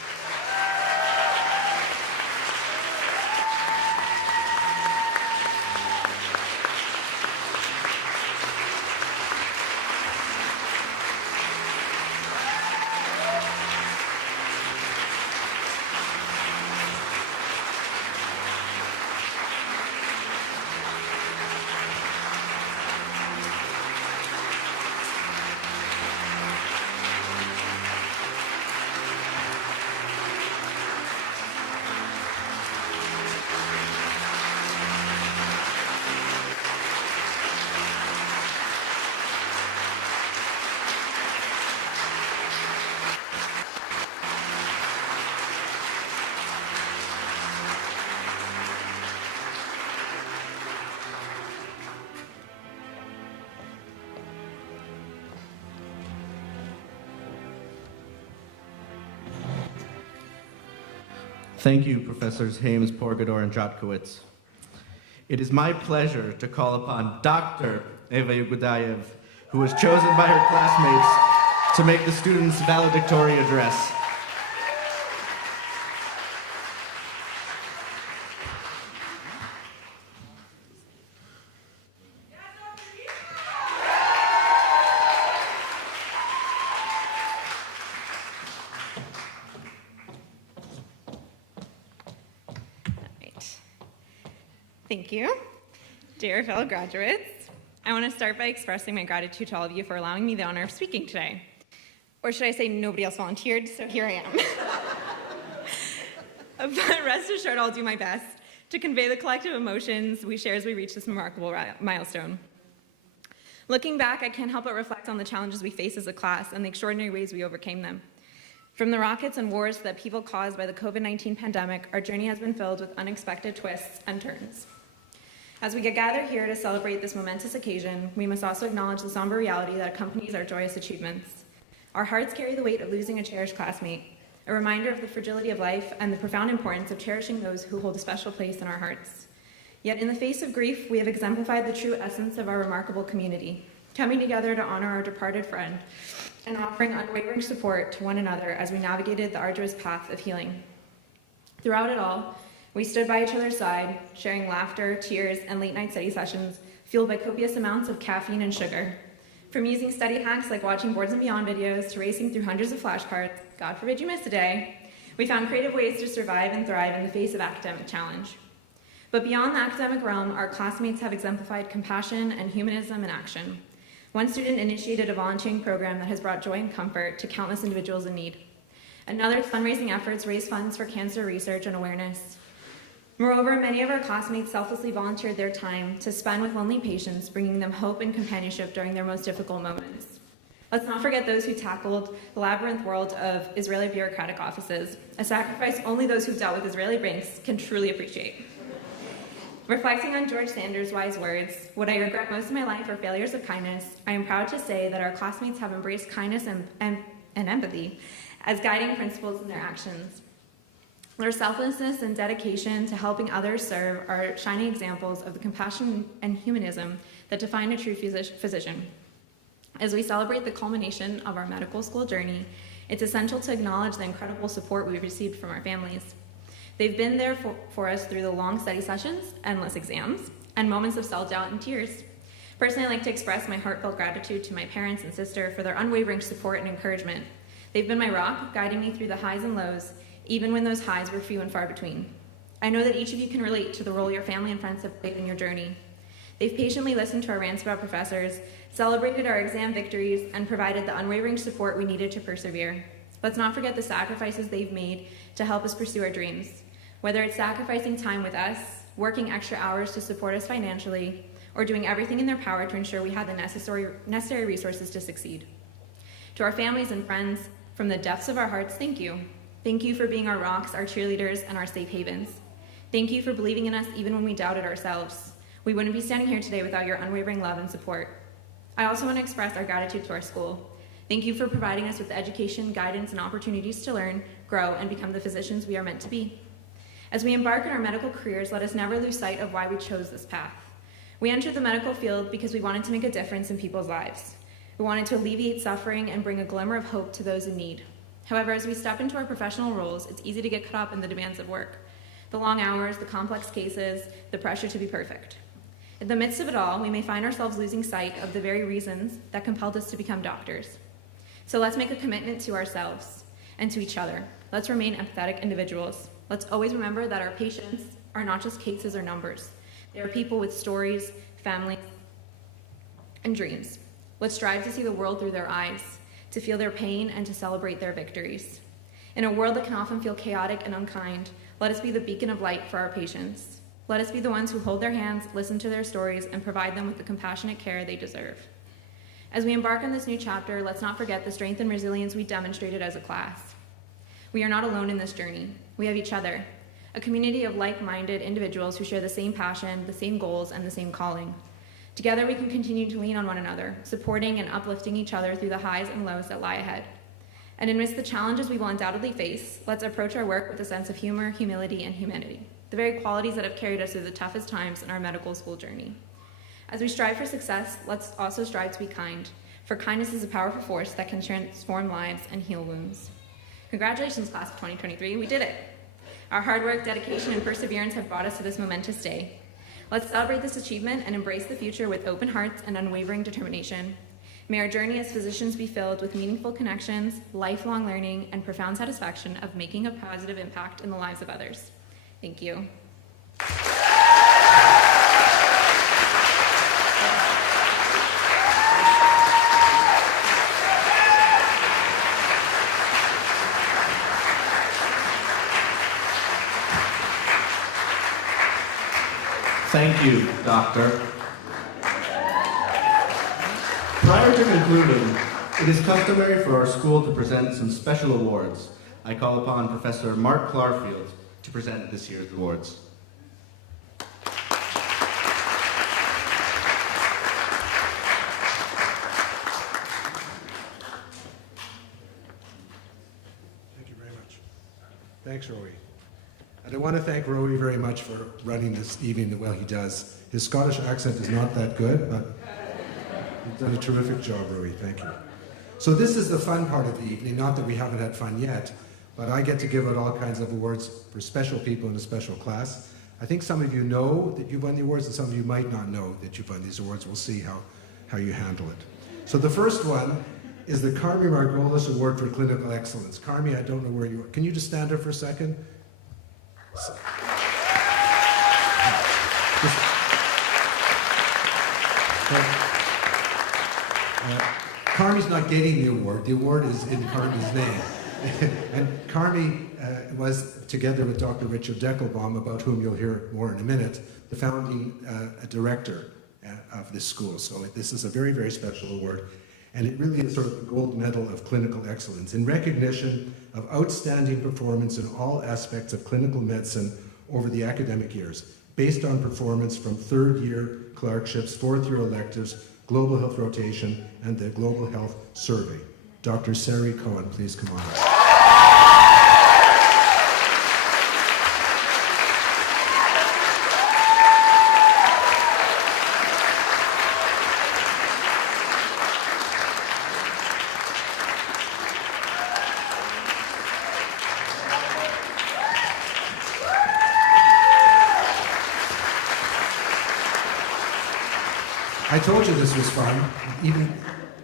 Thank you, Professors Hames, Porgador, and Jotkowitz. It is my pleasure to call upon Dr. Eva Yugudayev, who was chosen by her classmates to make the students' valedictory address. Thank you. Dear fellow graduates, I want to start by expressing my gratitude to all of you for allowing me the honor of speaking today. Or should I say nobody else volunteered, so here I am. But rest assured, I'll do my best to convey the collective emotions we share as we reach this remarkable milestone. Looking back, I can't help but reflect on the challenges we face as a class and the extraordinary ways we overcame them. From the rockets and wars that people caused by the COVID-19 pandemic, our journey has been filled with unexpected twists and turns. As we gather here to celebrate this momentous occasion, we must also acknowledge the somber reality that accompanies our joyous achievements. Our hearts carry the weight of losing a cherished classmate, a reminder of the fragility of life and the profound importance of cherishing those who hold a special place in our hearts. Yet in the face of grief, we have exemplified the true essence of our remarkable community, coming together to honor our departed friend and offering unwavering support to one another as we navigated the arduous path of healing. Throughout it all, we stood by each other's side, sharing laughter, tears, and late-night study sessions fueled by copious amounts of caffeine and sugar. From using study hacks like watching Boards and Beyond videos to racing through hundreds of flashcards, God forbid you miss a day, we found creative ways to survive and thrive in the face of academic challenge. But beyond the academic realm, our classmates have exemplified compassion and humanism in action. One student initiated a volunteering program that has brought joy and comfort to countless individuals in need. Another's fundraising efforts raise funds for cancer research and awareness. Moreover, many of our classmates selflessly volunteered their time to spend with lonely patients, bringing them hope and companionship during their most difficult moments. Let's not forget those who tackled the labyrinth world of Israeli bureaucratic offices, a sacrifice only those who've dealt with Israeli banks can truly appreciate. Reflecting on George Sanders' wise words, what I regret most in my life are failures of kindness, I am proud to say that our classmates have embraced kindness and empathy as guiding principles in their actions. Their selflessness and dedication to helping others serve are shining examples of the compassion and humanism that define a true physician. As we celebrate the culmination of our medical school journey, it's essential to acknowledge the incredible support we've received from our families. They've been there for us through the long study sessions, endless exams, and moments of self-doubt and tears. Personally, I'd like to express my heartfelt gratitude to my parents and sister for their unwavering support and encouragement. They've been my rock, guiding me through the highs and lows, even when those highs were few and far between. I know that each of you can relate to the role your family and friends have played in your journey. They've patiently listened to our rants about professors, celebrated our exam victories, and provided the unwavering support we needed to persevere. Let's not forget the sacrifices they've made to help us pursue our dreams. Whether it's sacrificing time with us, working extra hours to support us financially, or doing everything in their power to ensure we had the necessary resources to succeed. To our families and friends, from the depths of our hearts, thank you. Thank you for being our rocks, our cheerleaders, and our safe havens. Thank you for believing in us even when we doubted ourselves. We wouldn't be standing here today without your unwavering love and support. I also want to express our gratitude to our school. Thank you for providing us with the education, guidance, and opportunities to learn, grow, and become the physicians we are meant to be. As we embark on our medical careers, let us never lose sight of why we chose this path. We entered the medical field because we wanted to make a difference in people's lives. We wanted to alleviate suffering and bring a glimmer of hope to those in need. However, as we step into our professional roles, it's easy to get caught up in the demands of work. The long hours, the complex cases, the pressure to be perfect. In the midst of it all, we may find ourselves losing sight of the very reasons that compelled us to become doctors. So let's make a commitment to ourselves and to each other. Let's remain empathetic individuals. Let's always remember that our patients are not just cases or numbers. They are people with stories, families, and dreams. Let's strive to see the world through their eyes, to feel their pain and to celebrate their victories. In a world that can often feel chaotic and unkind, let us be the beacon of light for our patients. Let us be the ones who hold their hands, listen to their stories, and provide them with the compassionate care they deserve. As we embark on this new chapter, let's not forget the strength and resilience we demonstrated as a class. We are not alone in this journey. We have each other, a community of like-minded individuals who share the same passion, the same goals, and the same calling. Together, we can continue to lean on one another, supporting and uplifting each other through the highs and lows that lie ahead. And amidst the challenges we will undoubtedly face, let's approach our work with a sense of humor, humility, and humanity, the very qualities that have carried us through the toughest times in our medical school journey. As we strive for success, let's also strive to be kind, for kindness is a powerful force that can transform lives and heal wounds. Congratulations, class of 2023, we did it. Our hard work, dedication, and perseverance have brought us to this momentous day. Let's celebrate this achievement and embrace the future with open hearts and unwavering determination. May our journey as physicians be filled with meaningful connections, lifelong learning, and profound satisfaction of making a positive impact in the lives of others. Thank you. Thank you, Doctor. Prior to concluding, it is customary for our school to present some special awards. I call upon Professor Mark Clarfield to present this year's awards. Thank you very much. Thanks, Rowie. And I want to thank Rowie very much for running this evening the way he does. His Scottish accent is not that good, but you've done a terrific job, Rowie. Thank you. So this is the fun part of the evening, not that we haven't had fun yet, but I get to give out all kinds of awards for special people in a special class. I think some of you know that you've won the awards, and some of you might not know that you've won these awards. We'll see how you handle it. So the first one is the Carmi Margolis Award for Clinical Excellence. Carmi, I don't know where you are. Can you just stand up for a second? Carmi's not getting the award. The award is in Carmi's name. And Carmi was, together with Dr. Richard Deckelbaum, about whom you'll hear more in a minute, the founding director of this school. So this is a very, very special award. And it really is sort of the gold medal of clinical excellence in recognition of outstanding performance in all aspects of clinical medicine over the academic years, based on performance from third-year clerkships, fourth-year electives, global health rotation, and the global health survey. Dr. Sari Cohen, please come on. I told you this was fun. It even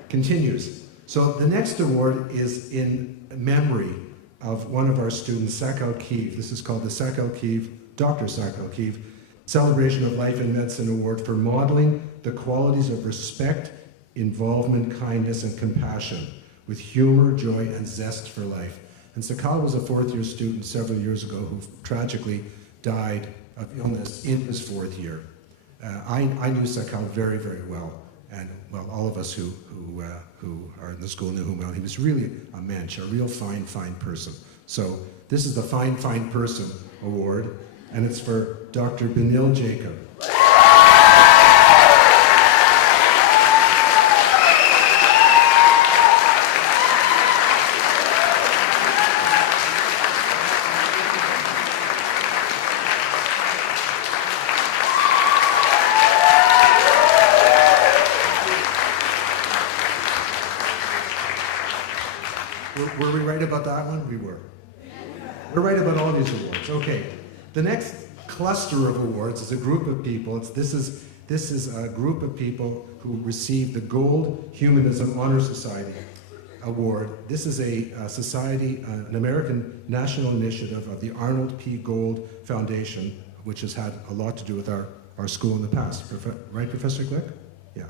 continues. So the next award is in memory of one of our students, Sakal Keev. This is called the Sakal Keev, Dr. Sakal Keev, Celebration of Life in Medicine Award for modeling the qualities of respect, involvement, kindness, and compassion with humor, joy, and zest for life. And Sakal was a fourth-year student several years ago who tragically died of illness in his fourth year. I knew Sakal very, very well, and well, all of us who are in the school knew him well. He was really a mensch, a real fine, fine person. So this is the Fine, Fine Person Award, and it's for Dr. Benil Jacob. Were we right about that one? We were. We're right about all these awards. Okay. The next cluster of awards is a group of people. This is a group of people who received the Gold Humanism Honor Society Award. This is a society, an American national initiative of the Arnold P. Gold Foundation, which has had a lot to do with our school in the past. Right, Professor Glick? Yeah.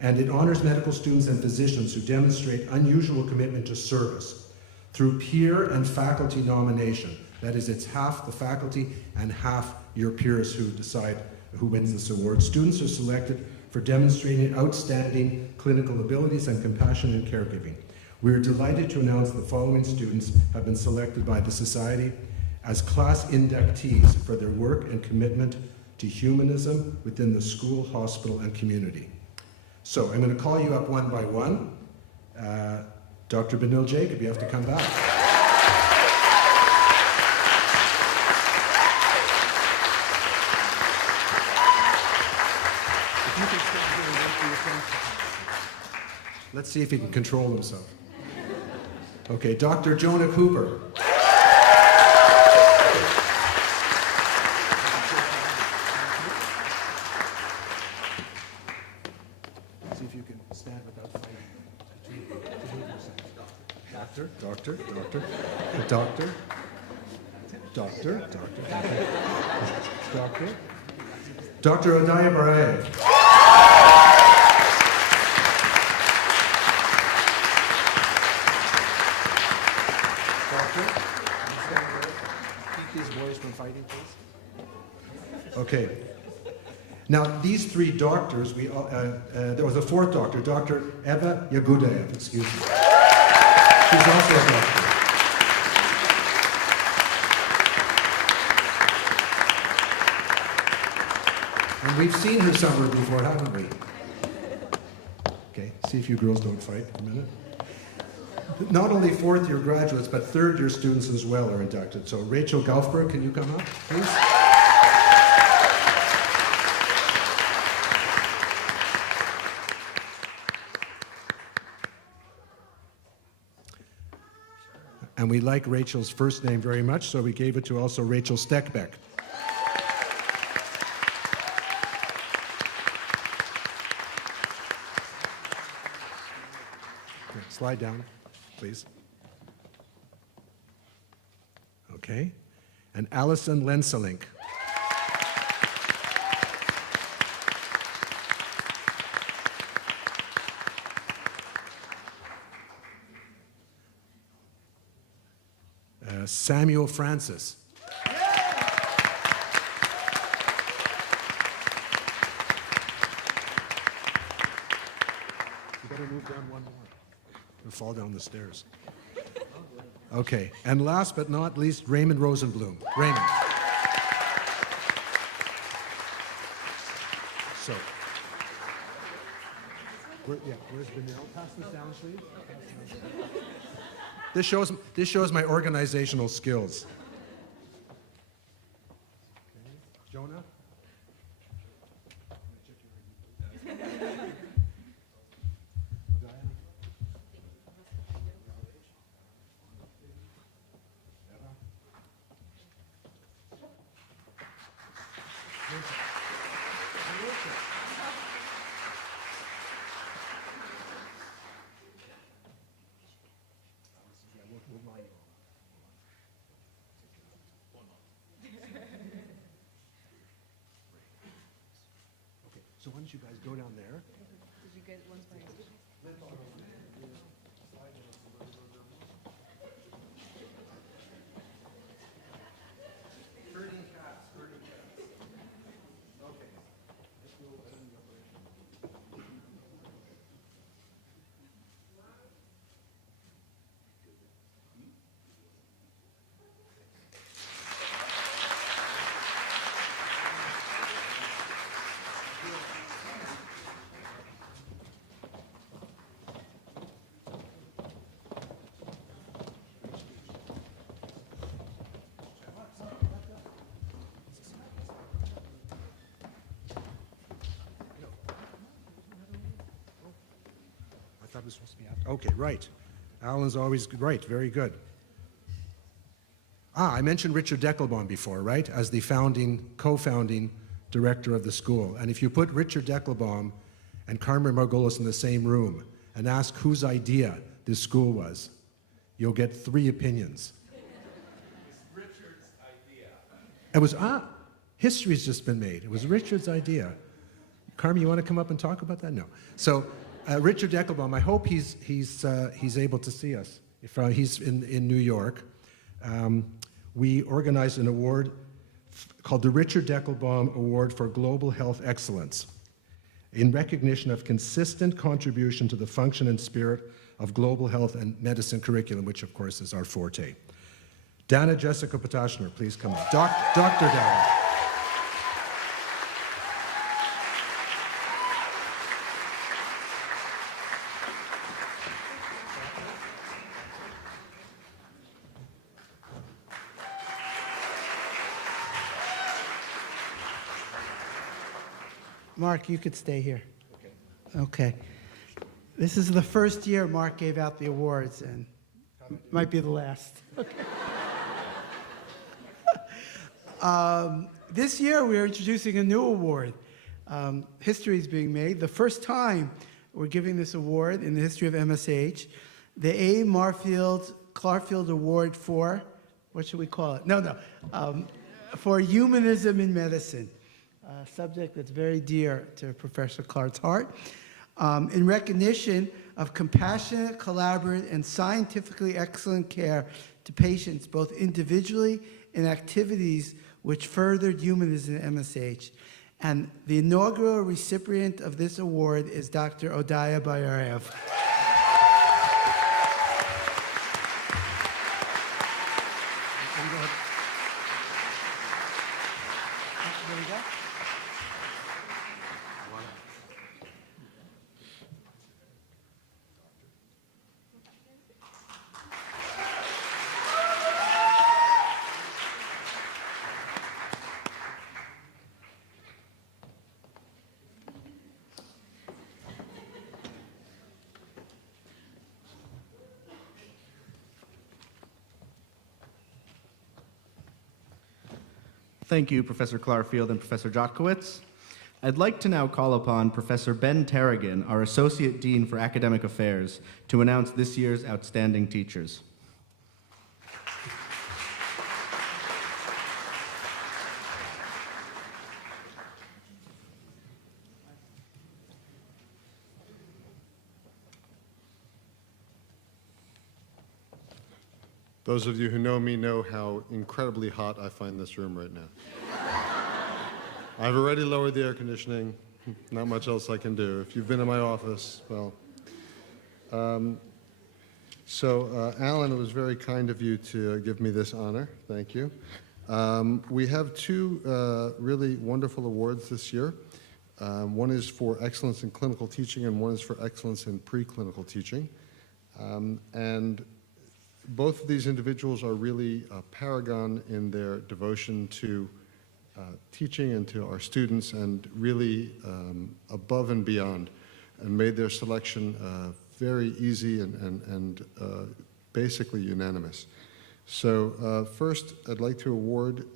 And it honors medical students and physicians who demonstrate unusual commitment to service through peer and faculty nomination. That is, it's half the faculty and half your peers who decide who wins this award. Students are selected for demonstrating outstanding clinical abilities and compassion in caregiving. We are delighted to announce the following students have been selected by the Society as class inductees for their work and commitment to humanism within the school, hospital, and community. So I'm going to call you up one by one. Dr. Benil Jacob, you have to come back. If you can stand here and wait for your friends. Let's see if he can control himself. Okay, Dr. Jonah Cooper. See if you can stand without fighting. Doctor. Dr. Odaya Barayev. Keep these boys from fighting, please. Okay. Now, these three doctors, there was a fourth doctor, Dr. Eva Yagudayev, excuse me. She's also a doctor. And we've seen her somewhere before, haven't we? Okay, see if you girls don't fight for a minute. Not only fourth-year graduates, but third-year students as well are inducted. So Rachel Gaufberg, can you come up, please? And we like Rachel's first name very much, so we gave it to also Rachel Steckbeck. Okay, slide down, please. Okay. And Allison Lenselink. Samuel Francis. You better move down one more. You'll fall down the stairs. Okay, and last but not least, Raymond Rosenblum. Raymond. So, where's Benil? Pass this down, please. This shows my organizational skills. Okay. Jonah? So why don't you guys go down there? Did you get one for each? I thought it was supposed to be after. Okay, right. Alan's always right. Very good. I mentioned Richard Deckelbaum before, right? As the co-founding director of the school. And if you put Richard Deckelbaum and Carmen Margolis in the same room and ask whose idea this school was, you'll get 3 opinions. It's Richard's idea. It was, history's just been made. It was Richard's idea. Carmen, you want to come up and talk about that? No. So, Richard Deckelbaum, I hope he's able to see us. If he's in New York, we organized an award called the Richard Deckelbaum Award for Global Health Excellence in recognition of consistent contribution to the function and spirit of global health and medicine curriculum, which of course is our forte. Dana Jessica Potashner, please come up. Dr. Dana. Mark, you could stay here. Okay. This is the first year Mark gave out the awards, and might be the last. Okay. This year, we're introducing a new award. History is being made. The first time we're giving this award in the history of MSH, the A. Clarfield Award for, what should we call it? For humanism in medicine, a subject that's very dear to Professor Clark's heart. In recognition of compassionate, collaborative, and scientifically excellent care to patients, both individually and activities which furthered humanism in MSH. And the inaugural recipient of this award is Dr. Odaya Bayarev. Thank you, Professor Clarfield and Professor Jotkowitz. I'd like to now call upon Professor Ben Tarragan, our Associate Dean for Academic Affairs, to announce this year's outstanding teachers. Those of you who know me know how incredibly hot I find this room right now. I've already lowered the air conditioning. Not much else I can do. If you've been in my office, well. Alan, it was very kind of you to give me this honor. Thank you. We have two really wonderful awards this year. One is for excellence in clinical teaching, and one is for excellence in preclinical teaching. And both of these individuals are really a paragon in their devotion to teaching and to our students, and really above and beyond, and made their selection very easy and basically unanimous. So first, I'd like to award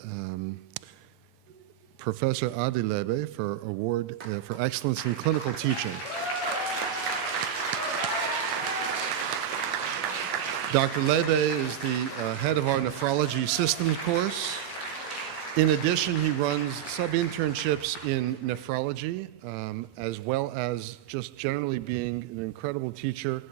Professor Adi Lebe for award for excellence in clinical teaching. Dr. Lebe is the head of our nephrology systems course. In addition, he runs sub-internships in nephrology, as well as just generally being an incredible teacher.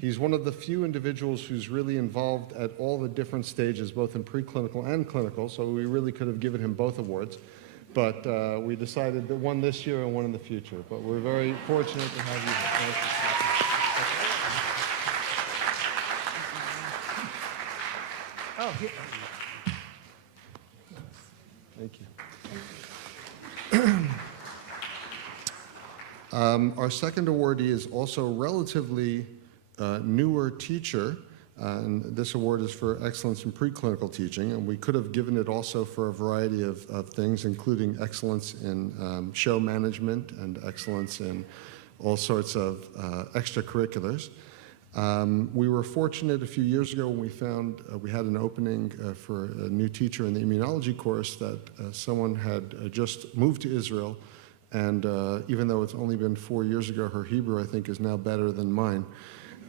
He's one of the few individuals who's really involved at all the different stages, both in preclinical and clinical, so we really could have given him both awards. But we decided that one this year and one in the future. But we're very fortunate to have you here. Thank you. Thank you. Our second awardee is also a relatively newer teacher, and this award is for excellence in preclinical teaching, and we could have given it also for a variety of things, including excellence in show management and excellence in all sorts of extracurriculars. We were fortunate a few years ago when we found we had an opening for a new teacher in the immunology course that someone had just moved to Israel, and even though it's only been 4 years ago, her Hebrew, I think, is now better than mine.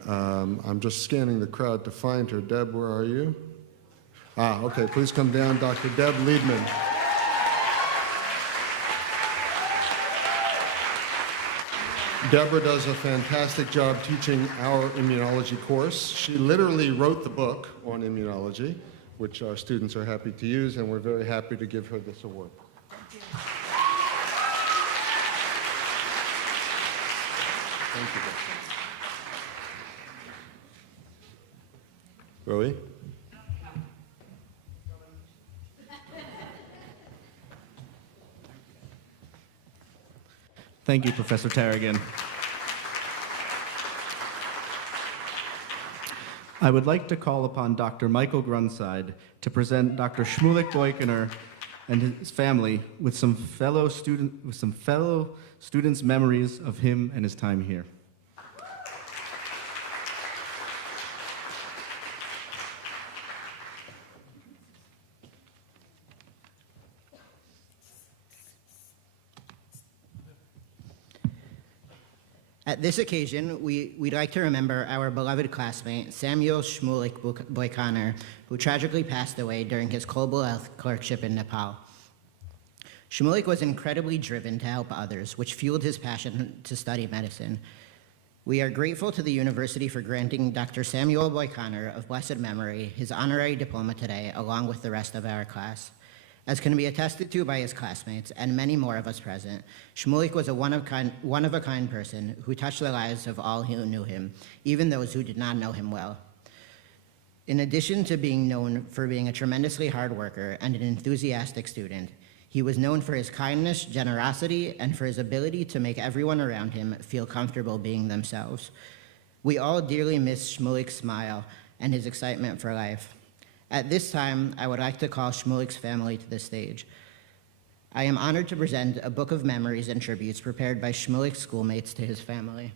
I'm just scanning the crowd to find her. Deb, where are you? Okay, please come down, Dr. Deb Liebman. Deborah does a fantastic job teaching our immunology course. She literally wrote the book on immunology, which our students are happy to use, and we're very happy to give her this award. Thank you. Rowie? Thank you, Professor Tarragan. I would like to call upon Dr. Michael Grunside to present Dr. Shmulik Boykener and his family with some fellow students' memories of him and his time here. At this occasion, we'd like to remember our beloved classmate, Samuel Shmulik Boykaner, who tragically passed away during his global health clerkship in Nepal. Shmulik was incredibly driven to help others, which fueled his passion to study medicine. We are grateful to the university for granting Dr. Samuel Boykaner of blessed memory his honorary diploma today, along with the rest of our class. As can be attested to by his classmates and many more of us present, Shmulik was a one-of-a-kind person who touched the lives of all who knew him, even those who did not know him well. In addition to being known for being a tremendously hard worker and an enthusiastic student, he was known for his kindness, generosity, and for his ability to make everyone around him feel comfortable being themselves. We all dearly miss Shmulik's smile and his excitement for life. At this time, I would like to call Shmulik's family to the stage. I am honored to present a book of memories and tributes prepared by Shmulik's schoolmates to his family.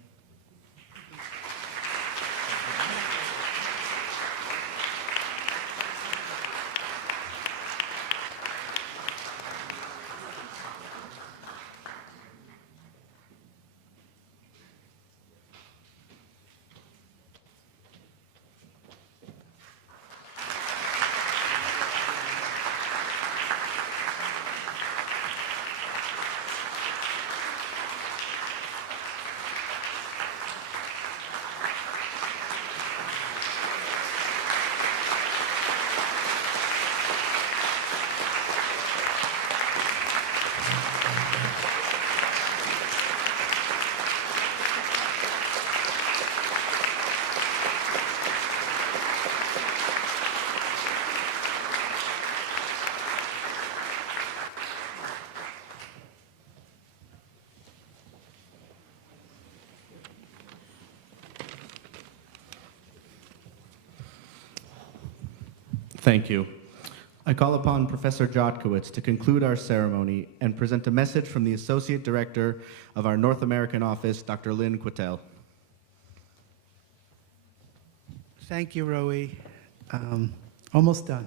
Thank you. I call upon Professor Jotkowitz to conclude our ceremony and present a message from the Associate Director of our North American office, Dr. Lynn Quittel. Thank you, Roe. Almost done.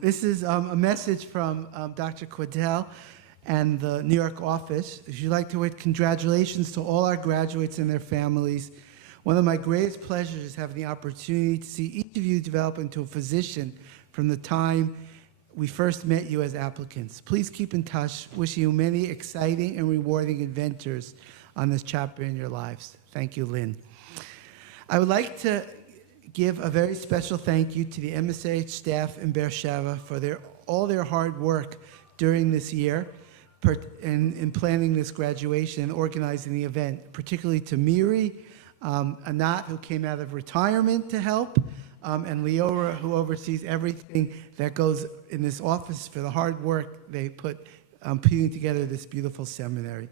This is a message from Dr. Quidel and the New York office. She'd like to wish congratulations to all our graduates and their families. One of my greatest pleasures is having the opportunity to see each of you develop into a physician from the time we first met you as applicants. Please keep in touch. Wishing you many exciting and rewarding adventures on this chapter in your lives. Thank you, Lynn. I would like to give a very special thank you to the MSH staff in Beersheba for all their hard work during this year in planning this graduation and organizing the event, particularly to Miri, Anat, who came out of retirement to help, and Leora, who oversees everything that goes in this office for the hard work they put putting together this beautiful seminary.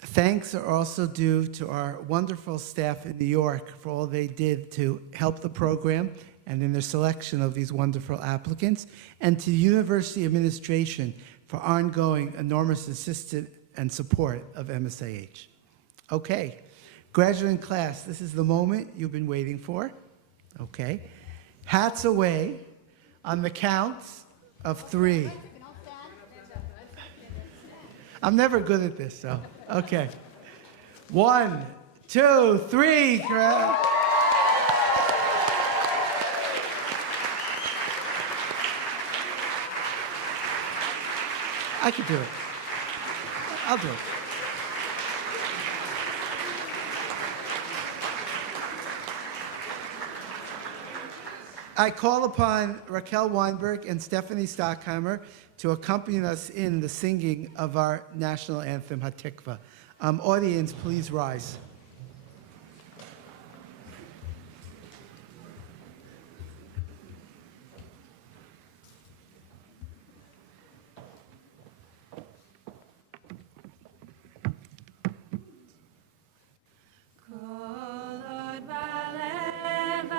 Thanks are also due to our wonderful staff in New York for all they did to help the program and in their selection of these wonderful applicants, and to the university administration for ongoing enormous assistance and support of MSIH. Okay, graduating class, this is the moment you've been waiting for. Okay, hats away on the counts of 3. I'm never good at this, so, okay. 1, 2, 3, I can do it. I'll do it. I call upon Raquel Weinberg and Stephanie Stockheimer to accompany us in the singing of our national anthem, Hatikva. Audience, please rise. Kolod balevav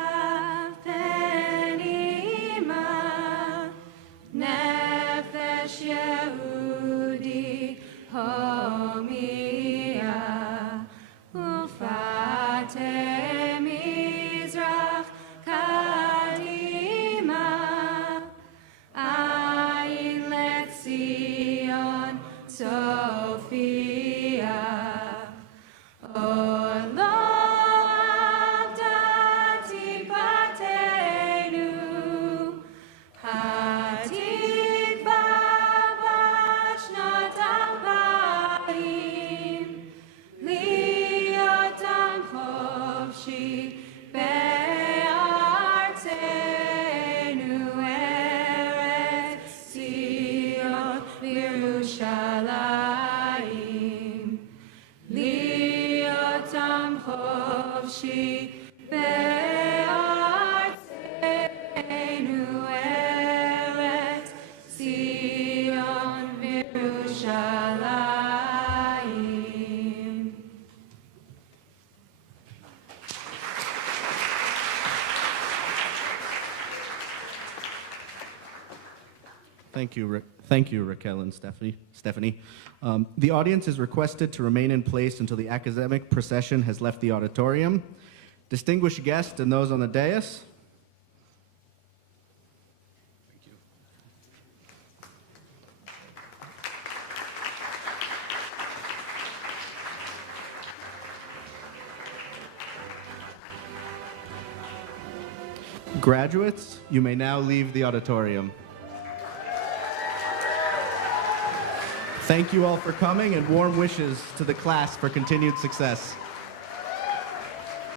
בירושלים, להיות עם חופשי בארצנו, ארץ ציון וירושלים. Thank you, Raquel and Stephanie. The audience is requested to remain in place until the academic procession has left the auditorium. Distinguished guests and those on the dais. Graduates, you may now leave the auditorium. Thank you all for coming, and warm wishes to the class for continued success.